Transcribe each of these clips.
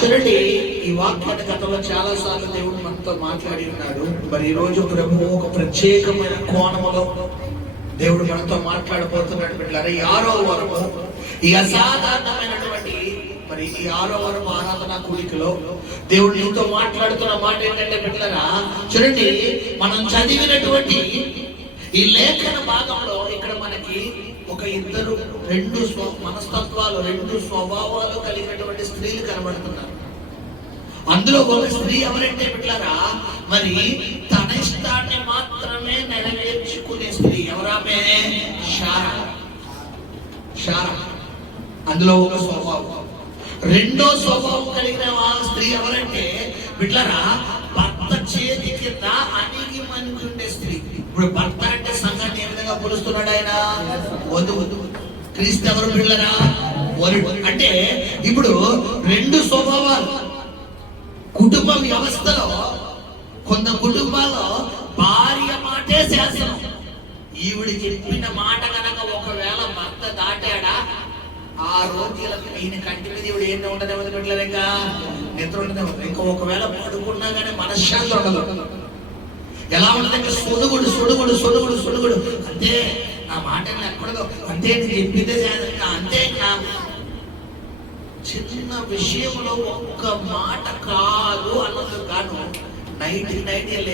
చూడండి, ఈ వాక్యాన్ని గతంలో చాలా సార్లు దేవుడు మనతో మాట్లాడి ఉన్నాడు. మరి ఈ రోజు ప్రభు ఒక ప్రత్యేకమైన కోణములో దేవుడు మనతో మాట్లాడబోతున్నాడు. బిడ్డలారా, ఈ 6వ వరము, ఈ అసాధారణమైనటువంటి మరి ఈ 6వ వరము ఆరాధన కూడికలో దేవుడు నీతో మాట్లాడుతున్న మాట ఏంటంటే బిడ్డలారా, చూడండి, మనం చదివినటువంటి ఈ లేఖన భాగంలో ఇక్కడ మనకి ఒక ఇద్దరు రెండు మనస్తత్వాలు, రెండు స్వభావాలు కలిగినటువంటి స్త్రీలు కనబడుతున్నారు. అందులో ఒక స్త్రీ ఎవరంటే బిడ్డలారా, మరి తన ఇష్టాన్ని మాత్రమే నెరవేర్చుకునే స్త్రీ. ఎవరామే? శారా. అందులో ఒక స్వభావం. రెండో స్వభావం కలిగిన స్త్రీ ఎవరంటే బిడ్డలారా, భర్త చేతి కింద అణిగి మణిగి స్త్రీ. ఇప్పుడు భర్త అంటే సంఘాన్ని ఏ విధంగా పోలుస్తున్నాడు ఆయన? వధువు. క్రీస్తు ఎవరు బిడ్డలారా? వరుడు. అంటే ఇప్పుడు రెండు స్వభావాలు. కుటుంబ వ్యవస్థలో కొంత కుటుంబాల్లో భార్య మాటే శాసనం. ఈవిడి చెప్పిన మాట కనుక ఒకవేళ భర్త దాటాడా, ఆ రోజు ఈయన కంటి మీద ఈవిడ ఏం ఉండదేమో పెట్టలేదు, ఇంకా నిద్ర ఉండదేమో. ఇంకా ఒకవేళ పడుకున్నా కానీ మనశ్శాంతి ఉండదు. ఎలా ఉండదు? ఇంకా సొడుగుడు సొడుగుడు సొడుగుడు సొడుగుడు. అంతే, నా మాట ఎక్కడదో, అంతే నేను చెప్పిందే అంతే. చిన్న విషయంలో ఒక్క మాట కాదు అన్నది కాను నైట్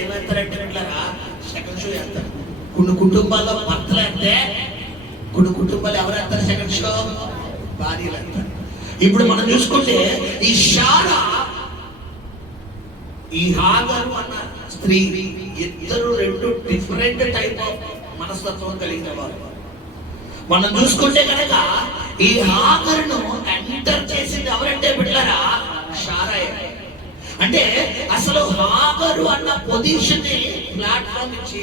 ఏమేస్తారంటే ఇట్లారా సెకండ్ షో వేస్తారు. కొన్ని కుటుంబాల్లో భర్తలు అంటే, కొన్ని కుటుంబాలు ఎవరు వేస్తారు సెకండ్ షో? భార్యలు వేస్తారు. ఇప్పుడు మనం చూసుకుంటే ఈ శారా, ఈ హాగరు అన్న స్త్రీ ఇద్దరు రెండు డిఫరెంట్ టైప్ ఆఫ్ మనస్తత్వం కలిగిన వారు. మనం చూసుకుంటే కనుక ఈ హాగరును ఎంటర్ చేసింది ఎవరంటే బిడ్డలారా? శారాయే. అంటే అసలు హాగరు అన్న పొజిషన్ ని ప్లాట్ఫామ్ ఇచ్చి,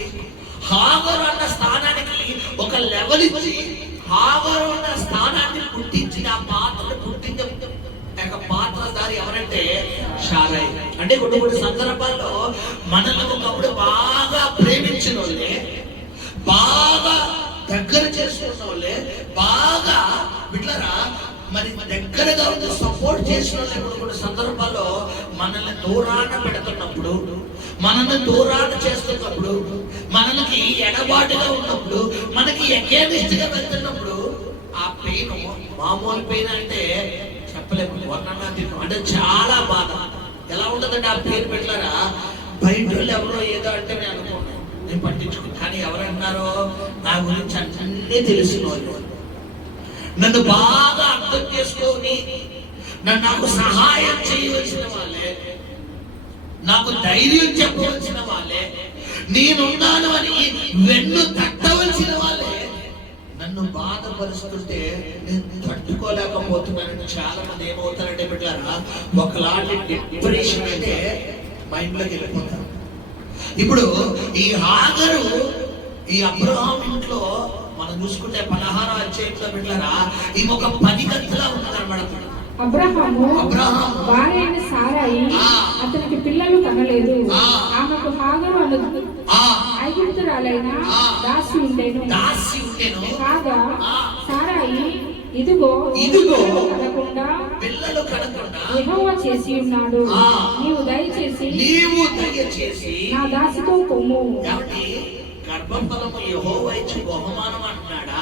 హాగరు అన్న స్థానానికి ఒక లెవెల్ ఇచ్చి, హాగరు అన్న స్థానాన్ని పుట్టించిన పాత్రను పుట్టించ పాత్రధారి ఎవరంటే శారాయ్. అంటే కొన్ని సందర్భాల్లో మనల్ని ఒకప్పుడు బాగా ప్రేమించిన వాళ్ళే, బాగా దగ్గర చేసుకున్న వాళ్ళే, బాగా బిడ్డలారా మరి దగ్గరగా ఉండి సపోర్ట్ చేసిన వాళ్ళే కొన్ని సందర్భాల్లో మనల్ని దూరాన పెడుతున్నప్పుడు, మనల్ని దూరాన చేస్తున్నప్పుడు, మనకి ఎడబాటుగా ఉన్నప్పుడు, మనకి ఎగేనిస్ట్గా వెళ్తున్నప్పుడు ఆ పెయిన్ మామూలు పెయిన్ అంటే చెప్పలేము, వర్ణనాతీతం. అంటే చాలా బాధ. ఎలా ఉంటుందంటే ఆ పేరు పెట్టారా, బయట వాళ్ళు ఎవరో ఏదో అంటే నేను అనుకున్నాను, నేను పట్టించుకున్నాను. కానీ ఎవరన్నారో నా గురించి అన్నీ తెలిసిన వాళ్ళు, నన్ను బాగా అర్థం చేసుకొని నాకు సహాయం చేయవలసిన వాళ్ళే, నాకు ధైర్యం చెప్పవలసిన వాళ్ళే, నేనున్నాను అని వెన్ను తట్టవలసిన వాళ్ళే నన్ను బాధపరుస్తుంటే నేను తట్టుకోలేకపోతున్నానని చాలా మంది ఏమవుతారంటే బిడ్డలారా, ఒకలాంటి డిప్రెషన్ అయితే మైండ్ లోకి వెళ్ళిపోతారు. ఇప్పుడు ఈ హాగరు ఈ అబ్రహాం ఇంట్లో మనం చూసుకుంటే 16వ అధ్యాయంలో బిడ్డలారా, ఈమె ఒక 10 గంటలా ఉన్నదన్నమాట. అబ్రహాము భార్య అయిన సారాయి అతనికి పిల్లలు కనలేదు. ఆమెకు హాగరు అన్నది ఐగుప్తురాలైన దాసి ఉండేను. కాగా సారాయి ఇదిగో పిల్లలు కనకుండా యెహోవా చేసి ఉన్నాడు, నీవు దయచేసి నా దాసితో కొమ్ము. గర్భఫలము యెహోవా ఇచ్చి బహుమానం అంటున్నాడా?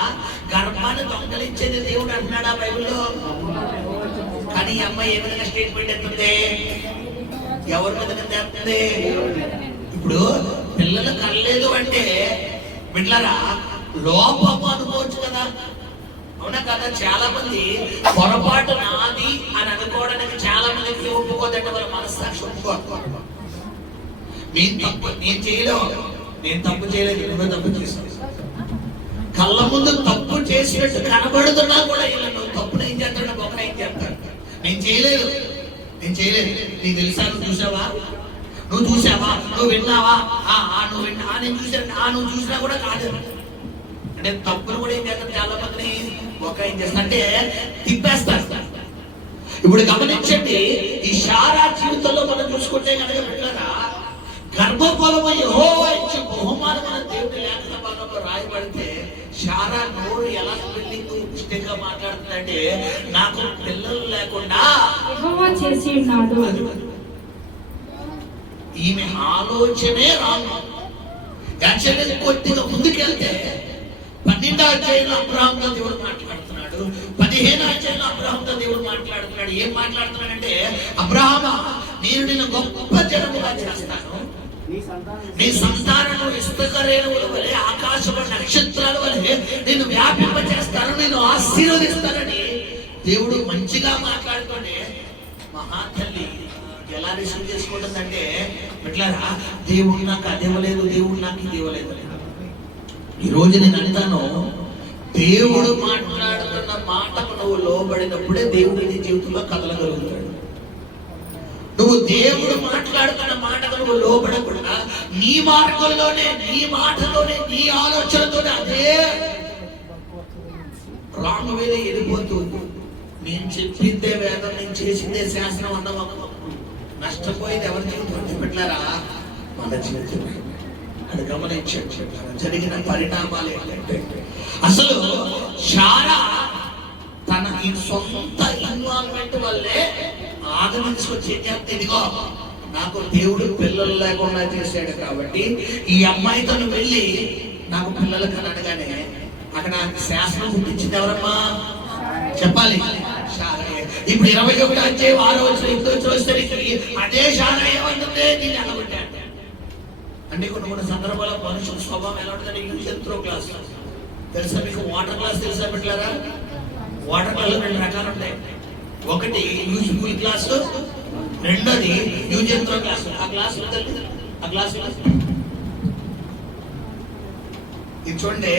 గర్భాన్ని దొంగలించేది దేవుడు అంటున్నాడా బైబిల్లో? కానీ ఈ అమ్మాయి ఏ విధంగా స్టేట్మెంట్ ఎత్తుంది? ఎవరి మీద ఎత్తుంది? ఇప్పుడు పిల్లలు కనలేదు అంటే బిడ్డలారా లోపము అనుకోవచ్చు కదా, అవునా కదా? చాలా మంది పొరపాటు నాది అని అనుకోవడానికి చాలా మందికి ఒప్పుకోదంటే వాళ్ళ మనస్సాక్షి ఒప్పుకోరు. నేను చేయలేదు, నేను తప్పు చేయలేదు, నువ్వే తప్పు చేసావు. కళ్ళ ముందు తప్పు చేసినట్టు కనబడుతున్నా కూడా ఇలా నువ్వు తప్పును ఏం చేస్తాడు, ఒకరు ఏం చేస్తాడు, నేను చేయలేదు నీకు తెలుసా, నువ్వు చూసావా, నువ్వు విన్నావా, నువ్వు విన్నా, నేను చూసాను, నువ్వు చూసినా కూడా కాదు. అంటే తప్పును కూడా ఏం చేస్తారు చాలా మందిని, ఒక ఏం చేస్తా అంటే తిప్పేస్తారు. ఇప్పుడు గమనించండి, ఈ శారా జీవితంలో మనం చూసుకుంటే కనుక బిడ్డలారా, గర్భఫలము యెహోవా ఇచ్చి బహుమానం అనే దేవుని లేఖన భాగంలో రాయబడితే శారా నోరు ఎలా బిల్డింగ్ మిస్టేక్ గా మాట్లాడుతుందంటే, నాకు పిల్లలు లేకుండా యెహోవా చేసి ఉన్నాడు. ఈమె ఆలోచనే రాము. యాక్చువల్లీ కొద్దిగా ముందుకెళ్తే 12వ అధ్యాయంలో అబ్రహాంతో దేవుడు మాట్లాడుతున్నాడు, 15వ అధ్యాయంలో అబ్రహాంతో దేవుడు మాట్లాడుతున్నాడు. ఏం మాట్లాడుతున్నాడంటే, అబ్రహామా, నేను నిన్ను గొప్ప జనముగా చేస్తాను, నీ సంతానము ఇసుక రేణువుల వలె ఆకాశపు నక్షత్రాల వలె నేను వ్యాపింపచేస్తాను, నేను ఆశీర్వదిస్తానని దేవుడు మంచిగా మాట్లాడుతుంటే మహాతల్లి ఎలా రిసీవ్ చేసుకుంటుందంటే, బిడ్డలారా, దేవుడు నాకు అది ఇవ్వలేదు, దేవుడు నాకు ఇది ఇవ్వలేదు. ఈ రోజు నేను అంటాను, దేవుడు మాట్లాడుతున్న మాటకు నువ్వు లోబడినప్పుడే దేవుడు నీ జీవితంలో కదలగలుగుతాడు. నువ్వు దేవుడు మాట్లాడుతున్న మాటకు నువ్వు లోబడకుండా నీ మార్గంలోనే, నీ మాటలోనే, నీ ఆలోచనతోనే అదే రాంగ్ వేరే వెళ్ళిపోతూ, నేను చెప్పిందే వేదం, నేను చేసిందే శాసనం అన్నవా, నష్టపోయేది ఎవరి జీవితం పెట్టారా? మన జీవితం. అది గమనించండి. జరిగిన పరిణామాలు ఏంటంటే, అసలు శారా తన ఈ సొంత ఇన్వాల్వ్మెంట్ వల్లే ఆగమని తీసుకొచ్చి ఏం చేస్తే, ఇదిగో నాకు దేవుడు పిల్లలు లేకుండా చేశాడు కాబట్టి ఈ అమ్మాయితో వెళ్ళి నాకు పిల్లలు కనగానే అక్కడ శాసనం గుర్తించింది ఎవరమ్మా చెప్పాలి? ఇప్పుడు 21వ అధ్యాయం 6వ వచనం వచ్చేసరికి అదే శారా ఏమంటుంది, నేను అనగొట్టాను అంటే. కొన్ని సందర్భాల్లో మనుషుల స్వభావం ఎలా ఉంటుందంటే, యూజెంత్రో క్లాస్ తెలుసా మీకు? వాటర్ క్లాస్ తెలుసా పెట్టారా? వాటర్ క్లాస్ 2 రకాలు ఉంటాయి. ఒకటి యూజ్ఫుల్ క్లాస్, రెండోది యూజెంత్రో క్లాస్. ఆ క్లాస్ ఇది చూడండి,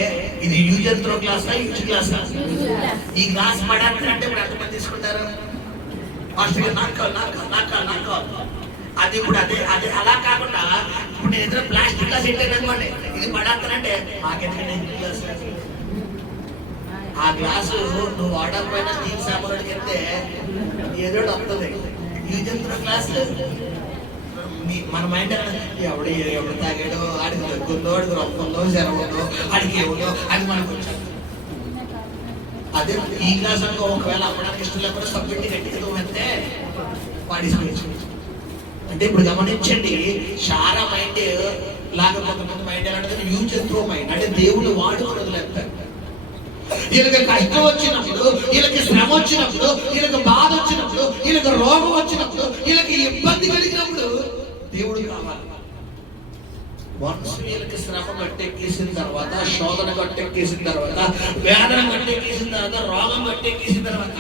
ఇది యూజెంత్రో క్లాస్, యూజ్ క్లాస్. ఈ క్లాస్ పడాలంటే ఇప్పుడు ఎంతమంది తీసుకుంటారు? మాస్టర్ గారు నాకు అది ఇప్పుడు అదే అదే అలా కాకుండా, ఇప్పుడు నేను ఏదైనా ప్లాస్టిక్ క్లాస్ పెట్టాను అనుకోండి, ఇది పడాలంటే మాకెందుకంటే క్లాస్. ఆ గ్లాసు నువ్వు వాడకపోయినా స్టీల్ సామాన్కి వెళ్తే ఏదో వస్తుంది. యూజెంత్రో క్లాస్ మన మైండ్ ఎవడు తాగాడో, ఆడికి దగ్గుందో, ఆడికి రొప్పందో, జరగదో, ఆడికి ఏముందో అది మనకు వచ్చాడు. అదే ఈ క్లాస్ అనుకో, ఒకవేళ అమ్మడానికి ఇష్టం లేకుండా సబ్జెక్ట్ గట్టిగా వెళ్తే పాటించుకోవచ్చు. అంటే ఇప్పుడు గమనించండి, శారా మైండ్ లాగా కొంతమంది మైండ్ ఎలా అంటే యూజెంత్రో మైండ్, అంటే దేవుడు వాడుకున్నది లేకపోతే వీళ్ళకి కష్టం వచ్చినప్పుడు, వీళ్ళకి శ్రమ వచ్చినప్పుడు, వీళ్ళకి బాధ వచ్చినప్పుడు, వీళ్ళకి రోగం వచ్చినప్పుడు, వీళ్ళకి ఇబ్బంది కలిగినప్పుడు దేవుడు కావాలి. వన్స్ వీళ్ళకి శ్రమ గట్టెక్కేసిన తర్వాత, శోధన గట్టెక్కేసిన తర్వాత, వేదన గట్టెక్కేసిన తర్వాత, రోగం గట్టెక్కేసిన తర్వాత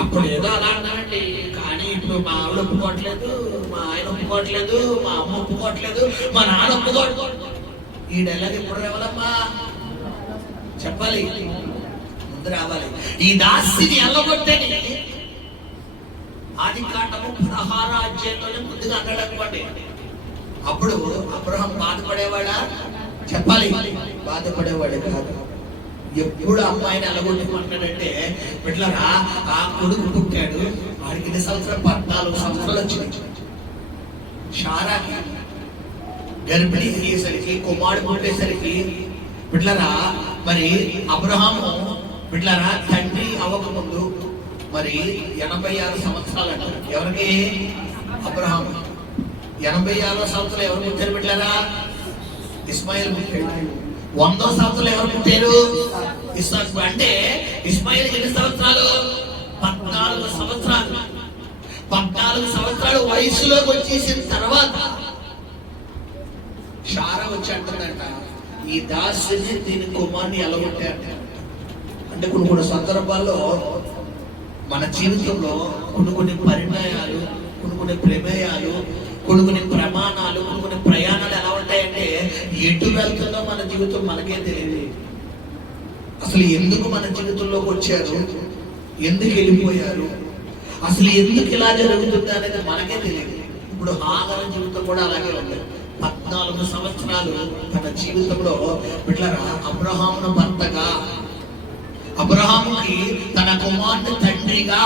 అప్పుడు ఏదో అలా అన్నానండి. కానీ ఇప్పుడు మా ఆవిడ ఒప్పుకోవట్లేదు, మా ఆయన ఒప్పుకోవట్లేదు, మా అమ్మ ఒప్పుకోవట్లేదు, మా నాన్న ఒప్పుకోవట్లేదు. ఈ డైలాగ్ ఎప్పుడు రావాలమ్మా చెప్పాలి? ముందు రావాలి. ఈ దాసిని ఎల్లగొట్టని ఆదికాండము 16వ అధ్యాయంలోనే ముందుగా అన్నాడు అనుకోండి. అప్పుడు అబ్రహాం బాధపడేవాడా చెప్పాలి? బాధపడేవాడే కాదు. ఎప్పుడు అమ్మాయిని ఎల్లగొట్టుకుంటాడంటే, బిడ్డలారా, ఆ కొడుకు పుట్టాడు, వాడికి ఎన్ని సంవత్సరాలు? 14 సంవత్సరాలు వచ్చినాయి. శారాకి గర్భిణి అయ్యేసరికి, కుమారుడు పుట్టేసరికి, బిడ్డలారా, మరి అబ్రహాము బిడ్డలారా తండ్రి అవ్వకముందు మరి 86 సంవత్సరాలు అంటారు. ఎవరికి? అబ్రహాము. 86వ సంవత్సరం ఎవరు పుట్టారు బిడ్డలారా? ఇస్మాయిల్ పుట్టాడు. 100వ సంవత్సరం ఎవరు పుట్టారు? ఇస్సాకు. అంటే ఇస్మాయిల్ ఎన్ని సంవత్సరాలు? 14 సంవత్సరాలు. 14 సంవత్సరాలు వయసులోకి వచ్చేసిన తర్వాత శారా వచ్చి అంటుందంట, ఈ దాసిని దీని కుమార్ని ఎలగొట్టాడు. అంటే కొన్ని సందర్భాల్లో మన జీవితంలో కొన్ని పరిణయాలు, కొన్ని ప్రమేయాలు, కొన్ని ప్రమాణాలు, కొన్ని ప్రయాణాలు ఎలా ఉంటాయంటే, ఎటు వెళ్తుందో మన జీవితం మనకే తెలియదు. అసలు ఎందుకు మన జీవితంలోకి వచ్చారు, ఎందుకు వెళ్ళిపోయారు, అసలు ఎందుకు ఇలా జరుగుతుంది అనేది మనకే తెలియదు. ఇప్పుడు హాగర జీవితం కూడా అలాగే ఉంది. 14 సంవత్సరాలు తన జీవితంలో బిడ్డలారా అబ్రహామును భర్తగా, అబ్రహాముకి తన కుమార్తె తండ్రిగా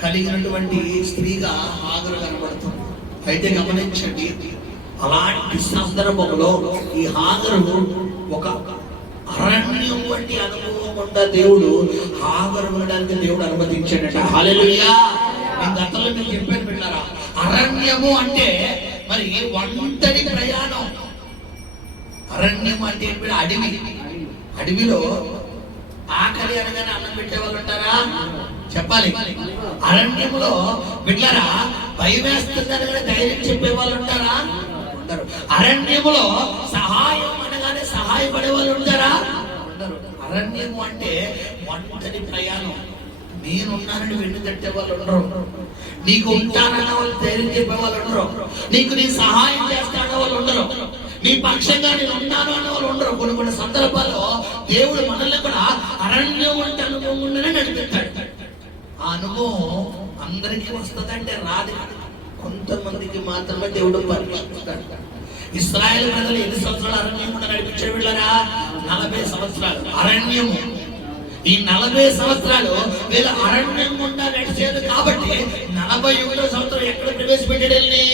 కలిగినటువంటి స్త్రీగా హాగరు కనబడుతుంది. అయితే గమనించండి, అలాంటి సందర్భంలో ఈ హాగరు ఒక అరణ్యం వంటి అనుభవం ఉన్న దేవుడు హాగరు ఉండడానికి దేవుడు అనుమతించాడట. హల్లెలూయా. మీ గతంలో గతంలో నేను చెప్పాను బిడ్డలారా, అరణ్యము అంటే మరి ఒంటరి ప్రయాణం. అరణ్యం అంటే అడవి. అడవిలో ఆకలి అనగానే అన్నం పెట్టే వాళ్ళు ఉంటారా? చెప్పాలి. అరణ్యంలో బిడ్డలారా భయం వేస్తుంది అనగానే ధైర్యం చెప్పే వాళ్ళు ఉంటారా? ఉండరు. అరణ్యములో సహాయం అనగానే సహాయపడే వాళ్ళు ఉంటారా? ఉండరు. అరణ్యము అంటే ఒంటరి ప్రయాణం. నేనున్నానని వెన్ను తట్టే వాళ్ళు ఉండరు. నీకు ఉంటానన్న వాళ్ళు ధైర్యం చెప్పే వాళ్ళు ఉండరు. నీకు నీ సహాయం చేస్తాన వాళ్ళు ఉండరు. నీ పక్షంగా నేను ఉన్నాను అన్న వాళ్ళు ఉండరు. కొన్ని సందర్భాల్లో దేవుడు మనల్ని కూడా అరణ్యం అంటే అనుభవం ఉండనే నడిపిస్తాడు. ఆ అనుభవం అందరికీ వస్తుందంటే రాదు. కొంతమందికి మాత్రమే దేవుడు పరీక్షిస్తాడు. ఇశ్రాయేలు ప్రజలు ఎన్ని సంవత్సరాలు అరణ్యం కూడా నడిపించే వెళ్ళారా? 40 సంవత్సరాలు అరణ్యము. ఈ 40 సంవత్సరాలు వీళ్ళు అరణ్యం గుండా నడిచేది కాబట్టి 41వ సంవత్సరం ఎక్కడ ప్రవేశపెట్టాడని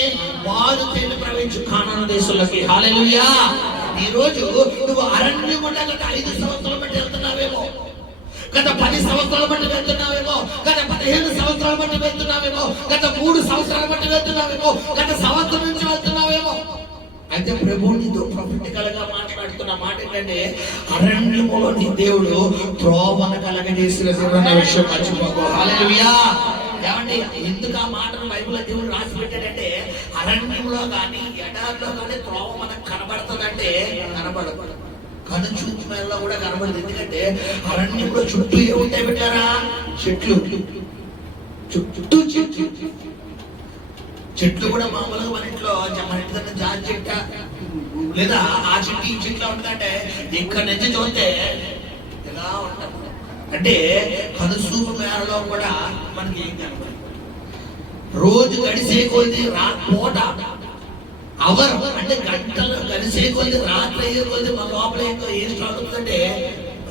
వారు తేలి ప్రవేశించు కానాను దేశంలోకి. హల్లెలూయా. ఈ రోజు నువ్వు అరణ్యం గుండా గత 5 సంవత్సరాలు బట్టి వెళ్తున్నావేమో, గత 10 సంవత్సరాల బట్టి వెళ్తున్నావేమో, గత 15 సంవత్సరాల బట్టి వెళ్తున్నావేమో, గత 3 సంవత్సరాల బట్టి వెళ్తున్నావేమో, గత సంవత్సరం నుంచి వెళ్తున్నావేమో. అయితే ప్రభు నీతో ప్రొఫెటికల్ గా మాట్లాడుతున్న మాట ఏంటంటే, అరణ్యములో నీ దేవుడు త్రోవను కలగజేసిన విషయం మర్చిపోకు. హల్లెలూయా. ఏమండి, ఎందుకు ఆ మాటను బైబిల్లో దేవుడు రాసి పెట్టాడంటే, అరణ్యంలో కానీ ఎడారిలో కానీ త్రోవ మనకు కనబడుతుందంటే కనబడదు. కనుచూపు మేరలో కూడా కనబడదు. ఎందుకంటే అరణ్యంలో చుట్టూ ఏముంటాయి పెట్టారా? చెట్లు. చుట్టూ చెట్లు కూడా మామూలుగా మన ఇంట్లో మన ఇంటి దగ్గర జాతి చెట్ట లేదా ఆ చెట్టు ఈ చెట్లు ఉంటుందంటే ఇక్కడ నుంచి చూస్తే ఎలా ఉంటాం అంటే కనుసూపు మేరలో కూడా మనకి ఏం కనబడదు. రోజు గడిసే కొద్ది పూట అవర్ అంటే గంటలు కలిసే కొద్ది రాత్రి అయ్యే కొద్ది మన లోపల ఏం స్టార్ట్ అవుతుందంటే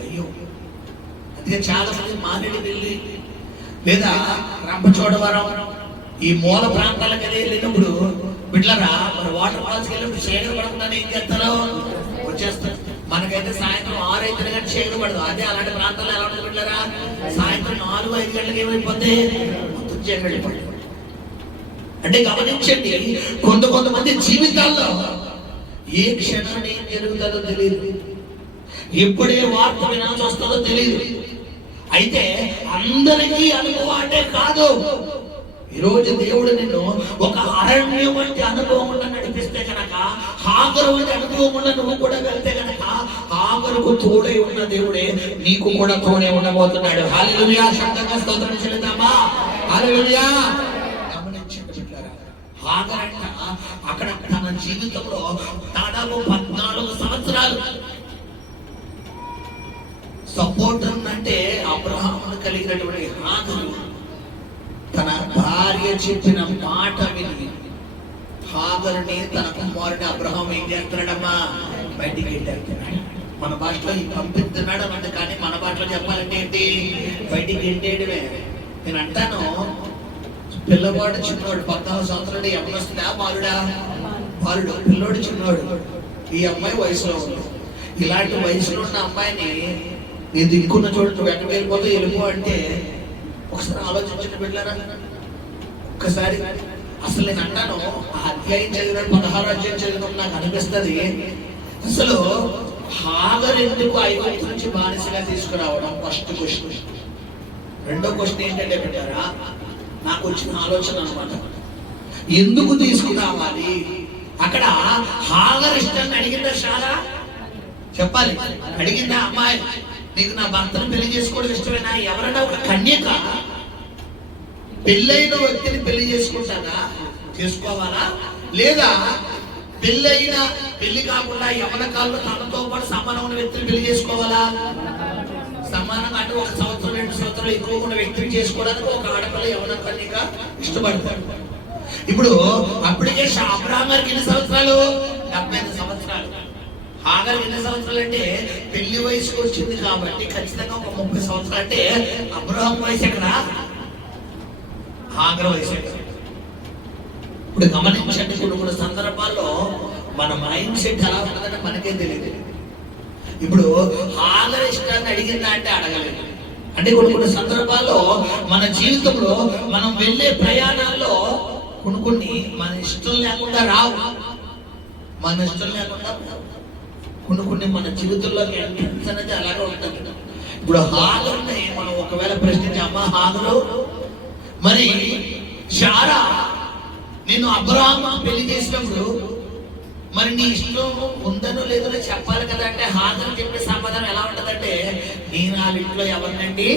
అయ్యో. అందుకే చాలా మంది మారేడుమిల్లి లేదా రంపచోడవరం ఈ మూల ప్రాంతాలకు వెళ్ళినప్పుడు బిడ్డలరా మన వాటర్ ఫాల్స్ వెళ్ళినప్పుడు చీకటి పడకుండా ఏం చేస్తారు? వచ్చేస్తారు. మనకైతే సాయంత్రం 6-5 గంటలకు చీకటి పడదు. అదే అలాంటి ప్రాంతాల్లో ఎలా ఉంటుంది బిడ్డలరా? సాయంత్రం 4-5 గంటలకు ఏమైపోతే మొత్తం చీకటి పడుతుంది. అంటే గమనించండి, కొంతమంది జీవితాల్లో ఏ క్షణాన్ని ఏం జరుగుతుందో తెలియదు, ఎప్పుడే వార్త వినాల్సి వస్తుందో తెలియదు. అయితే అందరికీ అనుభవం అంటే కాదు. ఈరోజు దేవుడు నిన్ను ఒక అరణ్యం వంటి అనుభవం నడిపిస్తే కనుక, హాగరు వంటి అనుభవం నువ్వు కూడా వెళ్తే కనుక, హాగరుకు తోడై ఉన్న దేవుడే నీకు కూడా తోడే ఉండబోతున్నాడు. హల్లెలూయా. శబ్దంగా స్తోత్రం చెల్లిద్దామా? హల్లెలూయా. హాగరంట అక్కడ తన జీవితంలో దాదాపు 14 సంవత్సరాలు సపోర్ట్ అంటే అబ్రహామును కలిగినటువంటి హాగరు తన భార్య చెప్పిన మాట విని హాగరుని తన కుమారుని అబ్రహాం ఏం చేస్తున్నాడమ్మా? బయటికి వెళ్ళేస్తున్నాడు. మన భాషలో ఈ పంపిస్తున్నాడు అన్నది, కానీ మన భాషలో చెప్పాలంటే ఏంటి? బయటికి వెళ్ళేయడమే. నేను అంటాను, పిల్లవాడు చిన్నవాడు 14 సంవత్సరాలు ఎవరొస్తుందా? బాలుడు పిల్లోడు చిన్నవాడు. ఈ అమ్మాయి వయసులో ఉంది. ఇలాంటి వయసులో ఉన్న అమ్మాయిని నేను దిక్కున్న చోటు వెంట వెళ్ళిపో అంటే ఒకసారి ఆలోచించండి బిడ్డలారా. ఒక్కసారి అసలు నేను అంటాను, ఆ అధ్యాయం చదివిన 16వ అధ్యాయం చదివిన నాకు అనిపిస్తుంది, అసలు హాగరు ఎందుకు ఐగుప్తు నుంచి బానిసగా తీసుకురావడం? First question. రెండో క్వశ్చన్ ఏంటంటే బిడ్డారా, నాకు వచ్చిన ఆలోచన అన్నమాట, ఎందుకు తీసుకురావాలి? అక్కడ హాగరు ఇష్టాన్ని అడిగిందా? చాలా చెప్పాలి. అడిగిందా? అమ్మాయి నీకు నా భర్తను పెళ్లి చేసుకోవడం ఇష్టమేనా? ఎవరైనా ఒక కన్యక పెళ్ళైన వ్యక్తిని పెళ్లి చేసుకోవాలా? లేదా పెళ్లి కాకుండా యవన కాలంలో తనతో పాటు సమానమైన వ్యక్తిని పెళ్లి చేసుకోవాలా? సమానంగా అంటే 1 సంవత్సరం 2 సంవత్సరాలు ఎక్కువ ఉన్న వ్యక్తిని చేసుకోవడానికి ఒక ఆడపిల్ల యవన కన్యక ఇష్టపడతాడు. ఇప్పుడు అప్పటికే అబ్రహాం గారికి ఎన్ని సంవత్సరాలు? 75 సంవత్సరాలు. హాగర్ ఎన్ని సంవత్సరాలు అంటే పెళ్లి వయసుకు వచ్చింది కాబట్టి ఖచ్చితంగా ఒక 30 సంవత్సరాలు. అంటే అబ్రహాం వయసు ఎక్కడ? హాగర్ వయసు ఎక్కడ? ఇప్పుడు గమనించండి, కొన్ని సందర్భాల్లో మన మైండ్ సెట్ ఎలా ఉంటుందంటే మనకే తెలియదు. ఇప్పుడు హాగర్ ఇష్టాన్ని అడిగిందా అంటే అడగలేదు. అంటే కొన్ని సందర్భాల్లో మన జీవితంలో మనం వెళ్ళే ప్రయాణాల్లో కొన్ని మన ఇష్టం లేకుండా రావు, మన ఇష్టం లేకుండా కొన్ని మన జీవితంలోకి ఎంట్రన్స్ అనేది అలాగే ఉంటుంది. ఇప్పుడు హాగరుని మనం ఒకవేళ ప్రశ్నించామా, హాగరు మరి శారా నేను అబ్రాహాము పెళ్లి చేసినప్పుడు మరి నీ ఇష్టం ఉందనో లేదో చెప్పాలి కదా అంటే హాగరు చెప్పే సమాధానం ఎలా ఉంటదంటే, నేను వాళ్ళ ఇంట్లో ఎవరినండి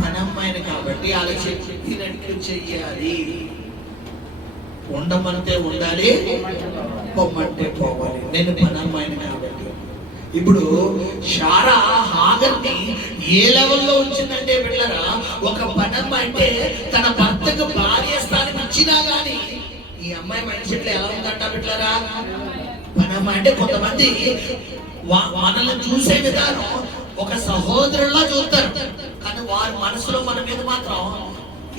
పనమ్మాయిని కాబట్టి వాళ్ళ చెప్పినట్టు చెయ్యాలి, ఉండమంటే ఉండాలి, పొమ్మంటే పోవాలి, నేను పనమ్మాయిని కాబట్టి. ఇప్పుడు శారా హాగర్ని ఏ లెవెల్లో ఉంచిందంటే బిడ్డలారా, ఒక పనమ్మ అంటే తన భర్తకు భార్య స్థానం ఇచ్చినా గానీ ఈ అమ్మాయి మైండ్ సెట్ ఎలా ఉందంట బిడ్డలారా. పనమ్మ అంటే కొంతమంది మనల్ని చూసే విధానం ఒక సహోదరులా చూస్తారు, కానీ వారి మనసులో మన మీద మాత్రం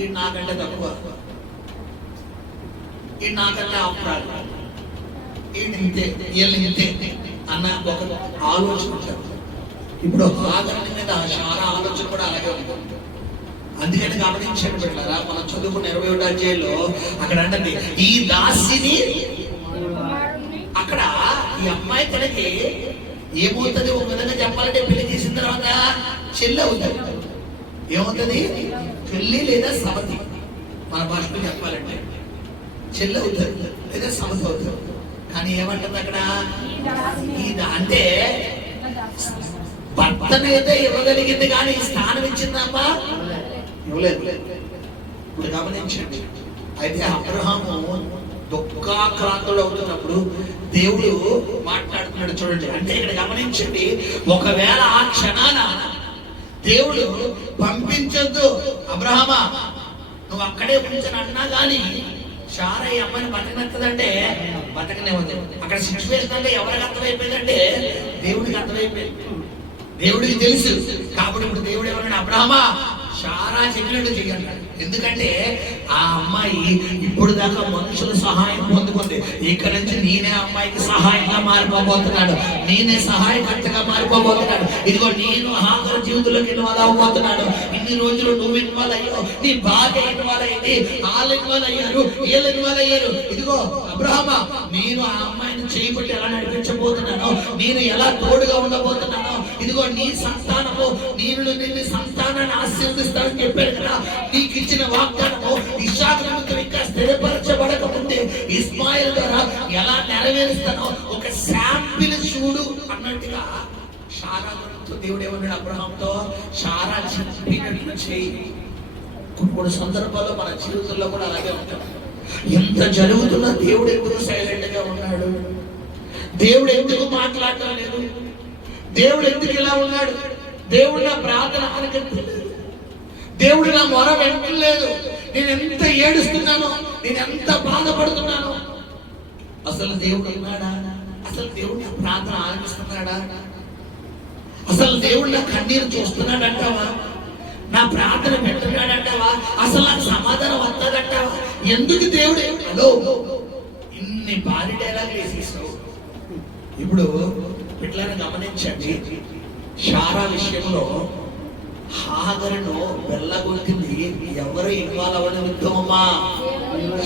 ఈ నాకంటే తక్కువ, ఈ నాకంటే అపరాధం, ఇంతే వీళ్ళు ఇంతే అన్న ఒక ఆలోచన ఉంటారు. ఇప్పుడు హాగరు మీద శారా ఆలోచన కూడా అలాగే ఉంటుంది. అందుకని గమనించండి బిడ్డలారా, మనం చదువుకున్న 21వ అధ్యాయంలో అక్కడ అంటే ఈ దాసిని, అక్కడ ఈ అమ్మాయి తనకి ఏమవుతుంది, ఒక విధంగా చెప్పాలంటే పెళ్లి చేసిన తర్వాత చెల్లి అవుతుంది. ఏమవుతుంది? పెళ్లి లేదా సమతి, మన భాషలో చెప్పాలంటే చెల్లి అవుతుంది లేదా సమతి అవుతుంది. కానీ ఏమంటుంది అక్కడ, అంటే భర్తనైతే ఇవ్వగలిగింది కానీ స్థానం ఇచ్చిందమ్మా ఇవ్వలేదు. ఇప్పుడు గమనించండి, అయితే అబ్రహాము దుఃఖాక్రాంతుడు అవుతున్నప్పుడు దేవుడు మాట్లాడుతున్నాడు చూడండి. అంటే ఇక్కడ గమనించండి, ఒకవేళ ఆ క్షణాన దేవుడు పంపించొద్దు అబ్రహామా నువ్వు అక్కడే ఉంచని అన్నా గానీ శారా ఈ అమ్మాయిని బతకనెత్తదంటే బతకనేవద్దు. అక్కడ సిచ్యువేషన్ అంటే ఎవరికి అర్థమైపోయిందంటే దేవుడికి అర్థమైపోయింది, దేవుడికి తెలుసు. కాబట్టి ఇప్పుడు దేవుడు ఏమన్నాడు, అబ్రహామా శారా చెప్పినట్టు చెయ్యండి. ఎందుకంటే ఆ అమ్మాయి ఇప్పుడు దాకా మనుషుల సహాయం పొందుకుంది, ఇక్కడ నుంచి నేనే అమ్మాయికి సహాయంగా మారిపోబోతున్నాడు, నేనే సహాయకర్తగా మారిపోబోతున్నాడు. ఇదిగో నేను హాగరు జీవితంలోకి ఇన్వాల్వ్ అవ్వబోతున్నాడు. ఇన్ని రోజులు నువ్వు ఇన్వాల్వ్ అయ్యావు, నీ భార్య ఇన్వాల్వ్ అయింది, వాళ్ళు ఇన్వాల్వ్ అయ్యారు, వీళ్ళు ఇన్వాల్వ్ అయ్యారు. ఇదిగో అబ్రహామా నేను ఆ అమ్మాయిని చేయబట్టి ఎలా నడిపించబోతున్నాను, నేను ఎలా తోడుగా ఉండబోతున్నాను. ఇదిగో నీ సంతానము, నేను నిన్ను సంతానాన్ని ఆశీర్వదిస్తానని చెప్పాడు కదా, నీకు ఇచ్చిన వాగ్దానము ఇస్సాకు నిమిత్తం ఇంకా స్థిరపరచబడక ముందే ఇస్మాయిల్ ద్వారా ఎలా నెరవేరుస్తానో ఒక శాంపిల్ చూడు అన్నట్టుగా శారా గురించి దేవుడు ఏమన్నాడు అబ్రహాంతో, శారా చెప్పినట్లు చేయి. కొన్ని సందర్భాల్లో మన జీవితంలో కూడా అలాగే ఉంటాం. ఎంత జరుగుతున్నా దేవుడు ఎందుకు సైలెంట్ గా ఉన్నాడు, దేవుడు ఎందుకు మాట్లాడటం లేదు, దేవుడు ఎందుకు ఇలా ఉన్నాడు, దేవుడు నా ప్రార్థన ఆలకించలేదు, దేవుడు నా మొర వెంటలేదు, నేను ఎంత ఏడుస్తున్నానో, నేను ఎంత బాధపడుతున్నానో. అసలు దేవుడు ఉన్నాడా? అసలు దేవుడు నా ప్రార్థన ఆలకిస్తున్నాడా? అసలు దేవుడు నా కన్నీరు చూస్తున్నాడంటావా? నా ప్రార్థన పెట్టున్నాడంటావా? అసలు నాకు సమాధానం వస్తుందంటావా? ఎందుకు దేవుడు హలో ఇన్ని భారీ డైలాగ్ వేసేసావు. ఇప్పుడు ఇట్లా గమనించండి, శారా విషయంలో హాగరును వెళ్ళగొట్టింది ఎవరు ఇన్వాల్వ్ అవ్వని ఉత్తమమ్మా,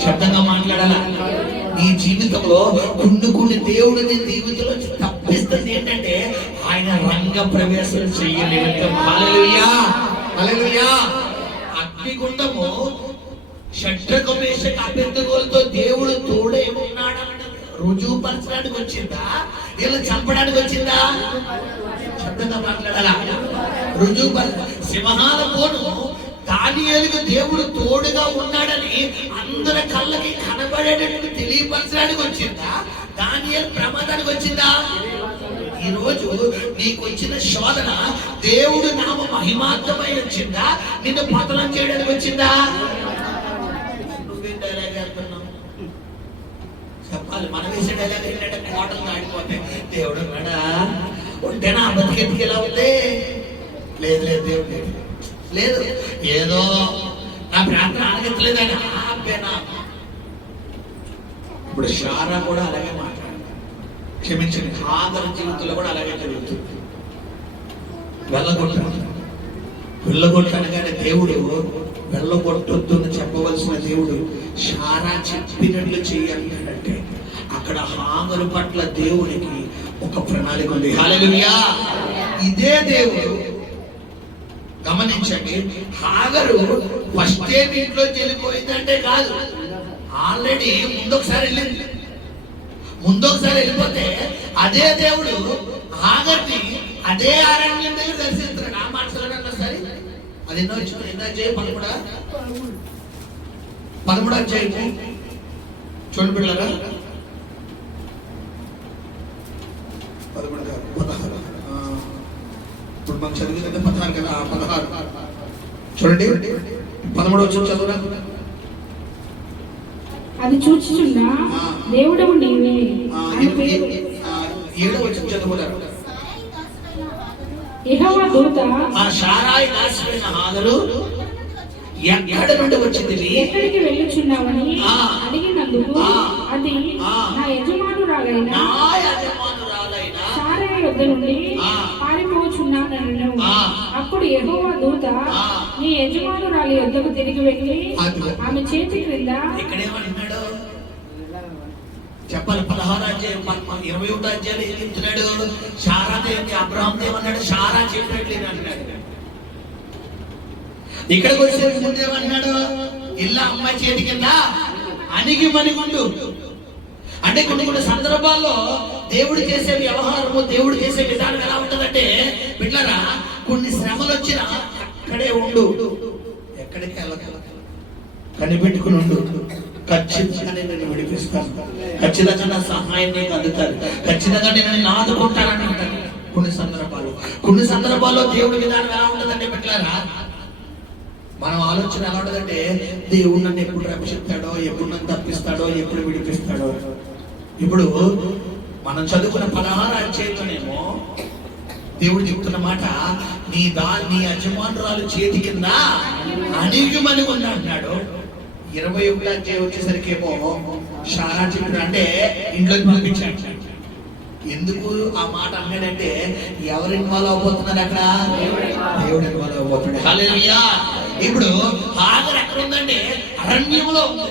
శబ్దంగా మాట్లాడాల. నీ జీవితంలో కొన్ని దేవుడు నీ జీవితంలో తప్పిస్తుంది ఏంటంటే ఆయన రంగ ప్రవేశం చెయ్యలేదు. హల్లెలూయా హల్లెలూయా. అగ్నిగుండము షడ్రకు మేషకు అబేద్నెగోలతో దేవుడు తోడే ఉన్నాడని రుజువు పరచడానికి వచ్చిందా, వీళ్ళు చంపడానికి వచ్చిందా? శబ్దంగా మాట్లాడాలా. రుజువు సింహాల పోను దానియేలుకు దేవుడు తోడుగా ఉన్నాడని అందరి కళ్ళకి కనబడేటట్టు తెలియపరచడానికి వచ్చిందా, దానియేలు ప్రమాదానికి వచ్చిందా? ఈ రోజు నీకు వచ్చిన శోధన దేవుడు నామ మహిమార్థమై వచ్చిందా, నిన్ను పతనం చేయడానికి వచ్చిందా? నువ్వేం డైలాగ్ వేస్తున్నావు చెప్పాలి. మనం వేసే డైలాగ్ ఏంటంటే కోటలు దాడిపోతాయి. దేవుడు మేడా ఉంటేనా బతికెత్తికి ఎలా ఉంది? లేదు లేదు దేవుడు లేదు లేదు, ఏదో నా ప్రార్థన ఆలకించలేదని ఆపేనా. ఇప్పుడు శారా కూడా అలాగే మాట్లాడాలి, క్షమించండి. హాగరు జీవితంలో కూడా అలాగే జరుగుతుంది. వెళ్ళగొట్టనగానే దేవుడు వెళ్ళగొట్టొద్దు చెప్పవలసిన దేవుడు శారా చెప్పినట్లు చేయాలంటే అక్కడ హాగరు పట్ల దేవునికి ఒక ప్రణాళిక ఉంది. హల్లెలూయా. ఇదే దేవుడు గమనించండి, హాగరు ఫస్ట్ టైం ఇంట్లో వెళ్ళిపోయిందంటే కాదు, ఆల్రెడీ ముందొకసారి వెళ్ళిపోతే అదే దేవుడు హాగర్ని అదే అరణ్యం దగ్గర దర్శిస్తున్నాడు. ఆ మాటలు సరే అది ఎన్నో వచ్చింది, ఎన్నో అధ్యాయం 13 అధ్యాయము చూడండి పిల్లరా, 16 ఇప్పుడు మనం చదివిందంటే 16 కదా, 16 చూడండి 13 వచ్చి చదువురా. అది చూచుచున్నా దేవుడవు నీవే. 7 వచ్చి చదువుతారు. యెహోవా దూత ఆ శారాయి దాసిపోయిన హాగరు ఎక్కడి నుండి వచ్చింది, ఎక్కడికి వెళ్ళుచున్నావని అడిగినందుకు అది నా యజమానురాలైన శారాయి వద్ద నుండి పారిపోచున్నానను. అప్పుడు యెహోవా దూత నీ యజమానురాలి వద్దకు తిరిగి వెళ్ళి ఆమె చేతి క్రింద ఇక్కడేమన్నాడు చెప్పాలి. 16 అధ్యాయం 21 అధ్యాయులు ఏం చెప్తున్నాడు, శారా దేవుని అబ్రహాం దేవన్నాడు, శారా చెప్పినట్లేదు అంటున్నాడు. ఇక్కడికి వచ్చే ముందేమన్నాడు, ఇల్లా అమ్మాయి చేతి కింద అణిగి మణిగుండు. అంటే కొన్ని సందర్భాల్లో దేవుడు చేసే వ్యవహారము, దేవుడు చేసే విధానం ఎలా ఉంటుందంటే బిడ్డలారా, కొన్ని శ్రమలు వచ్చినా అక్కడే ఉండు, ఎక్కడికి వెళ్ళక కనిపెట్టుకుని ఉండు. ఖచ్చితంగా నేను విడిపిస్తాను, ఖచ్చితంగా నా సహాయం నీకు అందుతారు, ఖచ్చితంగా నేను నిన్ను ఆదుకుంటానని అంటాను. కొన్ని సందర్భాల్లో దేవుడి విధానం ఎలా ఉంటుందంటే బిడ్డలారా, మనం ఆలోచన ఎలా ఉంటుందంటే దేవుడు నన్ను ఎప్పుడు రక్షిస్తాడో, ఎప్పుడు నన్ను తప్పిస్తాడో, ఎప్పుడు విడిపిస్తాడో. ఇప్పుడు మనం చదువుకున్న 16 అధ్యాయంలోనేమో దేవుడు చెప్తున్న మాట, నీ యజమానురాలు చేతి కింద అణిగిమని ఉంది అంటున్నాడు. 21 అధ్యాయం వచ్చేసరికి ఏమో శారా చెప్పిన అంటే ఇంట్లోకి పంపించాడు. ఎందుకు ఆ మాట అన్నాడంటే ఎవరు ఇన్వాల్వ్ అవబోతున్నారు అక్కడ, దేవుడు ఇన్వాల్వ్ అవబోతున్నాడు. హల్లెలూయా. ఇప్పుడు హాగర్ ఎక్కడ ఉందంటే అరణ్యంలో ఉంది.